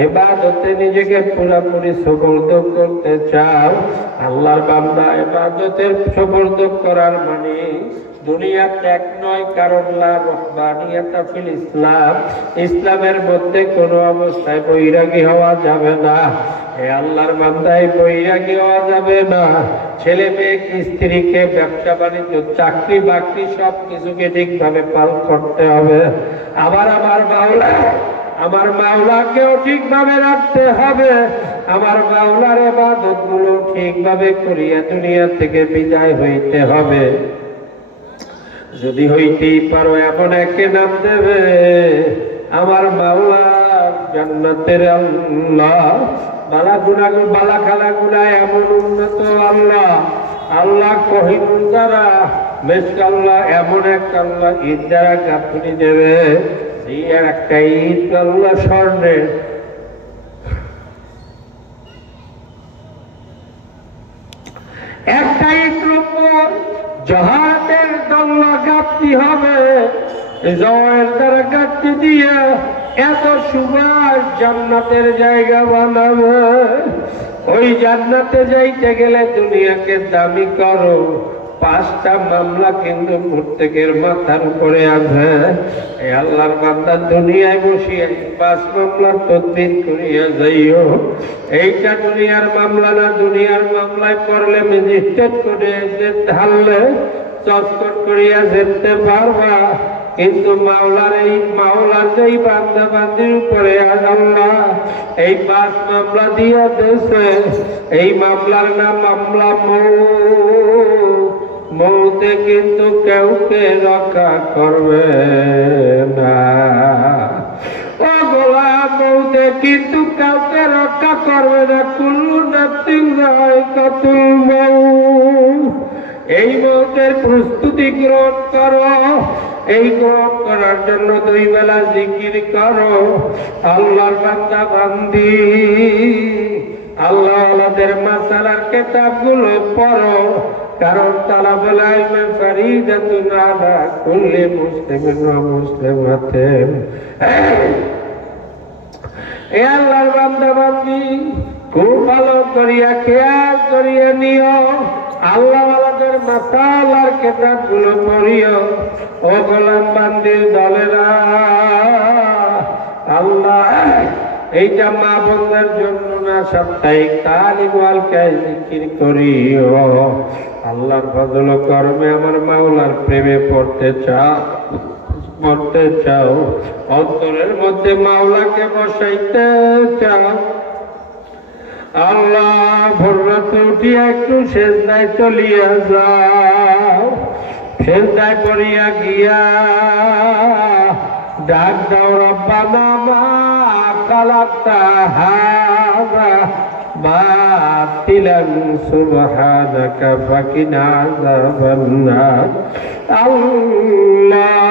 ইবাদতে নিজেকে পুরোপুরি সুপর্দ করতে চাও, আল্লাহর বান্দা ইবাদতের সুপর্দ করার মানে দুনিয়া ত্যাগ নয়, কারণ লা রহবানিয়াতা ফিল ইসলাম, ইসলামের মধ্যে কোনো অবস্থায় বৈরাগী হওয়া যাবে না। হে আল্লাহর বান্দায় বৈরাগী হওয়া যাবে না। ছেলে মেয়ে স্ত্রীকে ব্যবসা বাণিজ্য চাকরি বাকরি সব কিছুকে ঠিকভাবে পালন করতে হবে। আবার আমার মাওলাকেও ঠিকভাবে রাখতে হবে, আমার মাওলার ইবাদত গুলো ঠিকভাবে করিয়া দুনিয়া থেকে বিদায় হইতে হবে। যদি হইতেই পারো এমন একে নাম দেবে আমার মাওলা জান্নাতের আল্লাহ, বালা খালা গুলা এমন উন্নত আল্লাহ, আল্লাহ কহিনুর দ্বারা বেশ আল্লাহ এমন এক আল্লাহ ঈদ দ্বারা গাঁথনি দেবে, এই একটা ঈদ আল্লাহ স্বর্ণের, একটা ঈদের উপর জহাতের দল্লা গাঁথনি হবে, জয়ের দ্বারা গাঁথনি দিয়ে এত সুবাস জান্নাতের জায়গা বানাবে। ওই জান্নাতে যাইতে গেলে দুনিয়াকে দামি করো, 5টা মামলা কিন্তু প্রত্যেকের মাথার উপরে আছে। এই আল্লাহর বান্দা দুনিয়ায় বসিয়া 5 মামলার তদবির করিয়া যাইও। এইটা দুনিয়ার মামলা না, দুনিয়ার মামলায় পড়লে ম্যাজিস্ট্রেট করে ঢাললে চস্কট করিয়া যেতে পারবা, কিন্তু মাওলার যেই বান্দা বান্দির উপরে আল্লাহ এই 5 মামলা দিয়া দিয়েছে, এই মামলার নাম মামলা মৌতে কিন্তু কাউকে রক্ষা করবে না। ও গোলাম, মৌতে কিন্তু কাউকে রক্ষা করবে না। কুল্লু নাফসিন যায়কাতুল মাউত, এই মৌতের প্রস্তুতি গ্রহণ করো। এই গ্রহণ করার জন্য 2 বেলা জিকির করো। আল্লাহর বান্দা বান্দি আল্লাহ আল্লাহদের মাসালার কিতাবগুলো পড়ো, কারণ তালাবুল ইলম ফরিদাতুন আলা কুল্লি মুসলিমিন ওয়া মুসলিমাতিন। এ আল্লাহর বান্দা বান্দি খুব ভালো করিয়া খেয়াল করিয়া নিও, আল্লাহ আল্লাহদের মাসালার কিতাবগুলো পড়িও। ও গোলাম বান্দির দলেরা, আল্লাহ এইটা মা বোনদের জন্য না, সাপ্তাহিক তালিম ওয়ালকায় জিকির করিও। আল্লাহর ফজল কর্মে আমার মাওলার প্রেমে পড়তে চাও, অন্তরের মধ্যে মাওলাকে বসাইতে চাও। আল্লাহ ভোর রাতে উঠিয়া একটু সেজদায় চলিয়া যাও, সেজদায় পড়িয়া গিয়া ডাক দাও, রব্বানা মা খালাকতা হাযা বাতিলান সুবহানাকা ফাকিনা আযাবান নার। আল্লাহ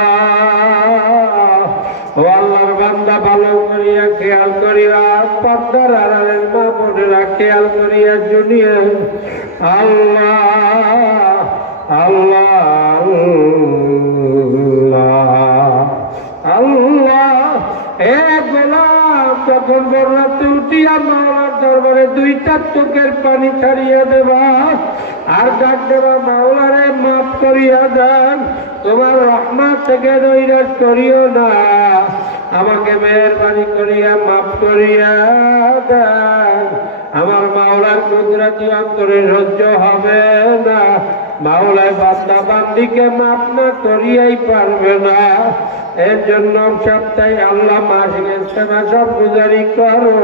খেয়াল করিয়া, পর্দার আড়ালের মা বোনেরা খেয়াল করিয়া শুনিয়ে আল্লাহ আল্লাহ আল্লাহ। হে গোলাম, যখন বর্ণাতে উঠিয়া মাওলার দরবারে দুইটা চোখের পানি ছাড়িয়া দেবা আর ডাক দেবা, মাওলারে মাফ করিয়া দেন, তোমার রহমত থেকে নৈরাশ করিও না, আমাকে মেহেরবানি করিয়া মাফ করিয়া দেন। আমার মাওলার কুদরতি অন্তরে সহ্য হবে না, মাওলায় বান্দা বান্দিকে মাফ না করিয়াই পারবে না। এর জন্য সপ্তাহে আল্লাহ মাসিক ইস্তেমা সব গুজারি করো।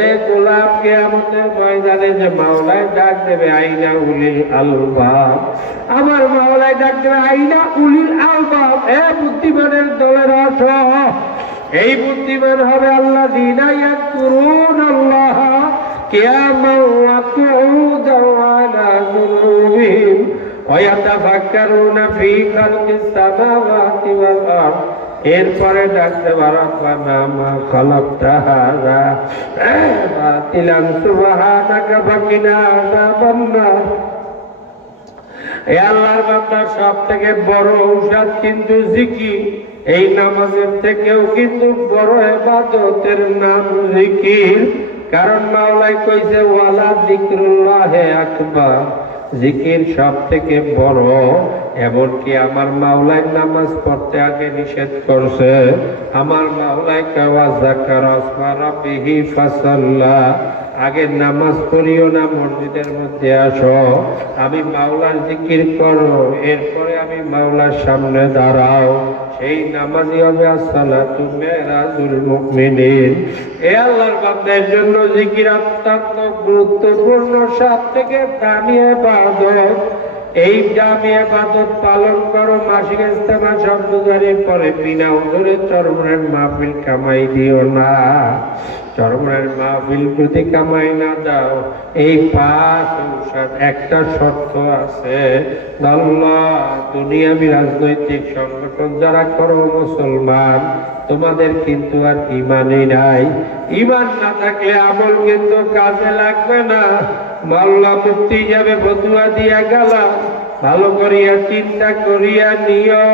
এ গোলাপ কিয়ামতের ময়দানে যে মাওলায় ডাক দেবে আইনা উলিল আলবাব, আমার মাওলায় ডাক দেবে আইনা উলিল আলবাব, এ বুদ্ধিমানের দলের আসো। এই বুদ্ধিমান হবে আল্লাযীনা ইয়াযকুরুনাল্লাহ কিয়ামান ওয়া কুউদান ওয়া আলা জুনুবিহিম ওয়া ইয়াতাফাক্কারুনা ফী খালকিস সামাওয়াতি ওয়াল আরদ। এরপরে ডাকতে রব্বানা মা খালাকতা হাযা বাতিলান সুবহানাকা ফাকিনা আযাবান নার। এ আল্লাহর বান্দা, সব থেকে বড় ঔষধ কিন্তু জিকির। এই নামাজের থেকেও কিন্তু বড় ইবাদতের নাম জিকির। কারণ মাওলাই কইছে ওয়ালা যিকরুল্লাহি আকবার, জিকির সব থেকে বড়। এমনকি আমার মাওলাই নামাজ পড়তে আগে নিষেধ করছে। আমার মাওলাই কাওয়া যাকারা আসমা রাব্বিহি ফাসাল্লা, আগে নামাজ পড়িও না, মসজিদের মধ্যে আসো, আমি মাওলার জিকির করো, এরপরে আমি মাওলার সামনে দাঁড়াও, সেই নামাজই হবে আসসালাতু মিরাজুল মুমিনিন। এ আল্লাহর বান্দার জন্য জিকির অত্যন্ত গুরুত্বপূর্ণ, সব থেকে দামি ইবাদত। এই দামি ইবাদত পালন করো। মাসিক ইস্তেমা সব গুজারির পরে বিনা উযরে চরমনের মাহফিল কামাই দিও না, চরমনের মাহফিল প্রতি কামাই না দাও। এই 5 ঔষধ, একটা শর্ত আছে। আল্লাহ, দুনিয়াবি রাজনৈতিক সংগঠন যারা করো মুসলমান, তোমাদের কিন্তু আর ঈমানই নাই। ঈমান না থাকলে আমল কিন্তু কাজে লাগবে না। মাওলা মুক্তি যাবে ফতুয়া দিয়া গেলাম, ভালো করিয়া চিন্তা করিয়া নিও।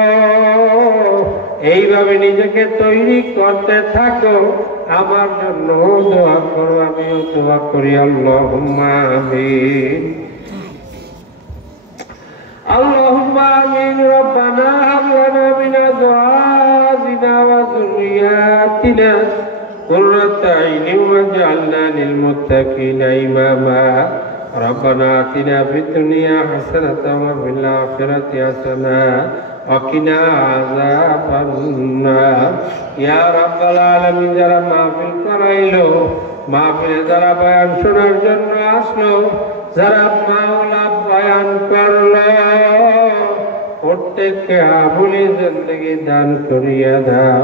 এইভাবে নিজেকে তৈরি করতে থাকো। আমার জন্য দোয়া করো, আমিও দোয়া করি। আল্লাহুম্মা আমিন, আল্লাহুম্মা আমিন। রব্বানা হাব লানা মিন আযওয়াজিনা ওয়া যুররিয়াতিনা কুররাতা আইনিন ওয়াজআলনা লিল মুত্তাকিনা ইমামা। রব্বানা আতিনা ফিদ দুনিয়া হাসানাতাও ওয়া ফিল আখিরাতি হাসানাতাও ওয়া কিনা আযাবান নার। ইয়া রাব্বাল আলামিন, যারা মাহফিল করাইলো, মাহফিলে যারা বয়ান শোনার জন্য আসলো, যারা মাওলা বয়ান করলো, প্রত্যেককে আমলি জিন্দেগি দান করিয়া দাও।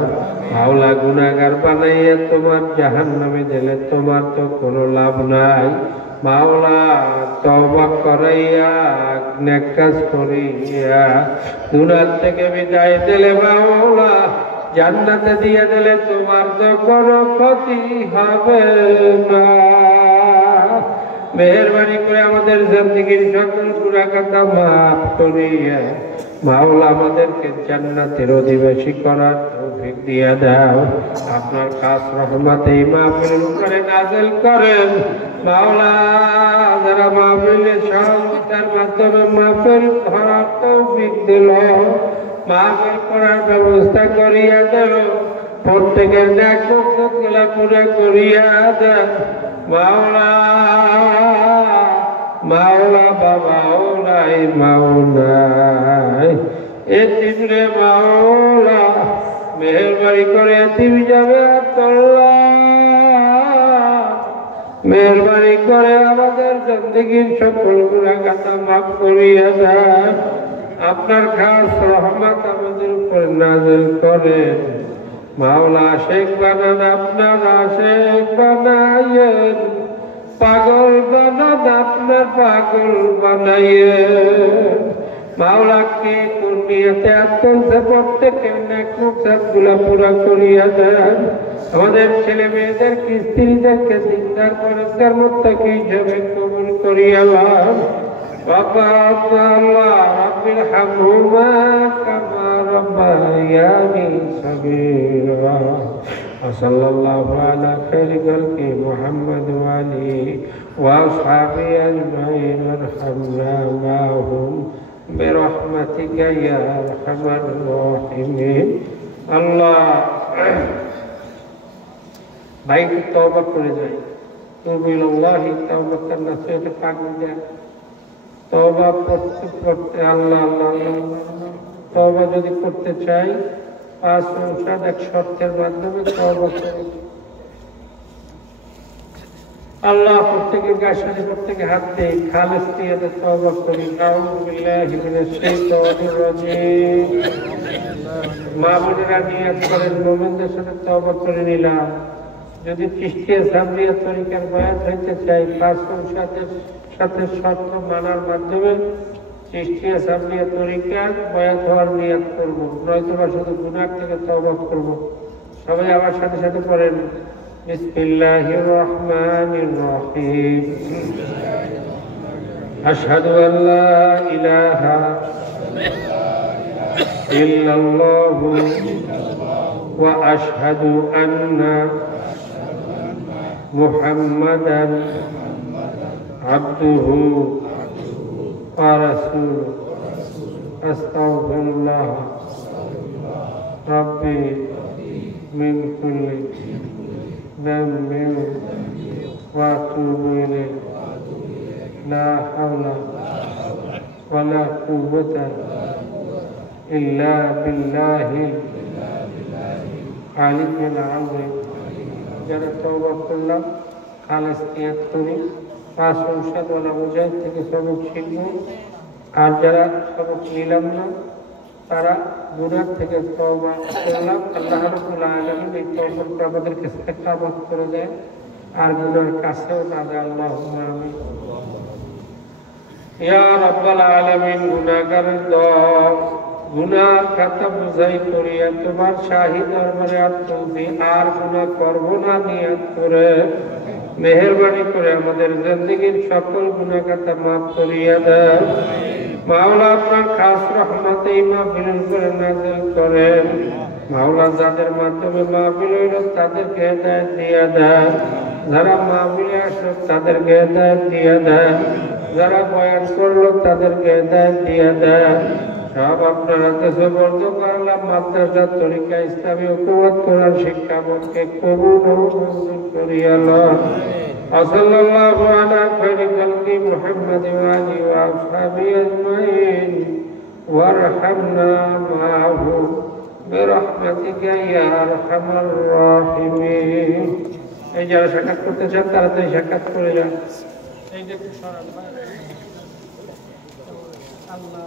মাওলা, গুনাহগার বানাইয়া তোমার জাহান্নামে দিলে তোমার তো কোনো লাভ নাই। মাওলা, তওবা করাইয়া নেক কাজ করিয়া দুনিয়া থেকে বিদায় দিলে মাওলা জান্নাতে দিয়ে দিলে তোমার তো কোনো ক্ষতি হবে না। মেহেরবানি করে আমাদের জিন্দেগীর সকল গুনাহ খাতা মাফ করিয়া মাওলা আমাদেরকে জান্নাতের অধিবাসী করার তৌফিক দিয়া দাও। আপনার খাস রহমতে এই মাহফিল করে নাযিল করেন মাওলা। যারা মাহফিলে সহযোগিতার মাধ্যমে মাহফিল ধরার তৌফিক দিল, মাহফিল করার ব্যবস্থা করিয়া দেন, প্রত্যেকের নেক মাকসাদগুলো পুরা করিয়া দেন মাওলা। মাওলা বাবাও নাই, মাও নাই, এতিম রে মাওলা, মেহেরবানি করে এতিম যাবে মেহেরবানি করে আমাদের জিন্দেগীর সকল গুনাহ খাতা মাফ করিয়া দেন। আপনার খাস রহমত আমাদের উপর নাযিল করেন মাওলা। আশিক বানান, আপনার আশিক বানাইয়েন, পাগল বানান, আপনার পাগল বানাইয়েন মাওলা। কে কোন নিয়তে আত্মসে প্রত্যেকের নেক মুকসাদগুলো পুরা করিয়া দেন। আমাদের ছেলে মেয়েদেরকে স্ত্রীদেরকে দিনদার পরেশগার মুত্তাকি হিসেবে কবুল করিয়া লন। আল্লাহ রাব্বিল হামহুমা কামা রাব্বায়ানি সগীরা। সাল্লাল্লাহু আলা খাইরি খালকি মুহাম্মদ ওয়া আলিহি ওয়া আসহাবিহি আজমাইন ওয়ারহামনা মা'হুম বিরহমাতিকা ইয়া আরহামার রাহিমিন। আল্লাহ ভাই তওবা করে যাই, তুবু ইলাল্লাহি তাওবাতান নাসুহা। পাক দেন তওবা করতে করতে আল্লাহ আল্লাহ আল্লাহ তওবা যদি করতে চাই 5 সংসার এক শর্তের মাধ্যমে তওবা করে। আল্লাহ প্রত্যেকের গায়ে প্রত্যেকে হাত দিয়ে খালেস নিয়তে তওবা করি। আউযু বিল্লাহি মিনাশ শাইতানির রাজীম। মা বোনেরা নিয়ত করেন মুমিনদের সাথে তওবা করে নিলাম। যদি চিশতিয়া সাবরিয়া তরিকার বয়াত হইতে চাই 5 সংসারের সাথে শর্ত মানার মাধ্যমে চিশতিয়া সাবরিয়া তরিকার বয়াত হওয়ার নিয়ত করবো, নয়তোবা শুধু গুনাহ থেকে তওবা করবো। সবাই আমার সাথে সাথে পড়েন বিসমিল্লাহির রহমানির রহিম। আশহাদু আল্লা ইলাহা ইল্লাল্লাহু ওয়া আশহাদু আন্না মুহাম্মাদান আবদুহু ওয়া রাসূলুহু। আস্তাগফিরুল্লাহ রাব্বি মিন কুল্লি যামবিন ওয়া আতুবু ইলাইহি। লা হাওলা ওয়া লা কুওয়াতা ইল্লা বিল্লাহিল আলিয়্যিল আযীম। যারা তওবা করলাম খালেস নিয়ত করি 5 সংসার ওয়ালা মুজাহিদ থেকে সবক শিখব। আর যারা সবক নিলাম না তারা গুনাহ থেকে তওবা করলাম। আল্লাহ রাব্বুল আলামিন এই তওবাকে আমাদেরকে ইস্তেকামত করে দেয় আর গুনাহের কাছেও না যায়। আল্লাহুম্মা আমিন। ইয়া রাব্বাল আলামিন গুনাহগারের দল গুনাহ খাতা বুঝাই করিয়া তোমার শাহী দরবারে আত্মজি আর গুনাহ করব না নিয়ত করে মেহেরবানি করে আমাদের জিন্দেগীর সকল গুনাহ খাতা মাফ করিয়া দাও। মাওলা আপনার খাস রহমতে এই মাহফিলের উপরে নাযিল করেন। মাওলা যাদের মাধ্যমে মাহফিল হইল তাদেরকে হেদায়েত দিয়া দেন। যারা মাহফিলে আসলো তাদেরকে হেদায়েত দিয়া দেন। যারা বয়ান করলো তাদেরকে হেদায়েত দিয়া দেন। সব আপনার হাতে সুপর্দ করলাম। মাদ্রাসা তরিকা ইসলামী হুকুমত কোরআন শিক্ষা মতকে কবুল ও মঞ্জুর করিয়া লন। সাল্লাল্লাহু আলা খাইরি খালকি মুহাম্মদ ওয়া আলিহি ওয়া আসহাবিহি আজমাইন ওয়ারহামনা মা'হুম বিরহমাতিকা ইয়া আরহামার রাহিমিন। এই যারা সাক্ষাৎ করতে চান তাড়াতাড়ি সাক্ষাৎ করে যান। এই যে আল্লাহ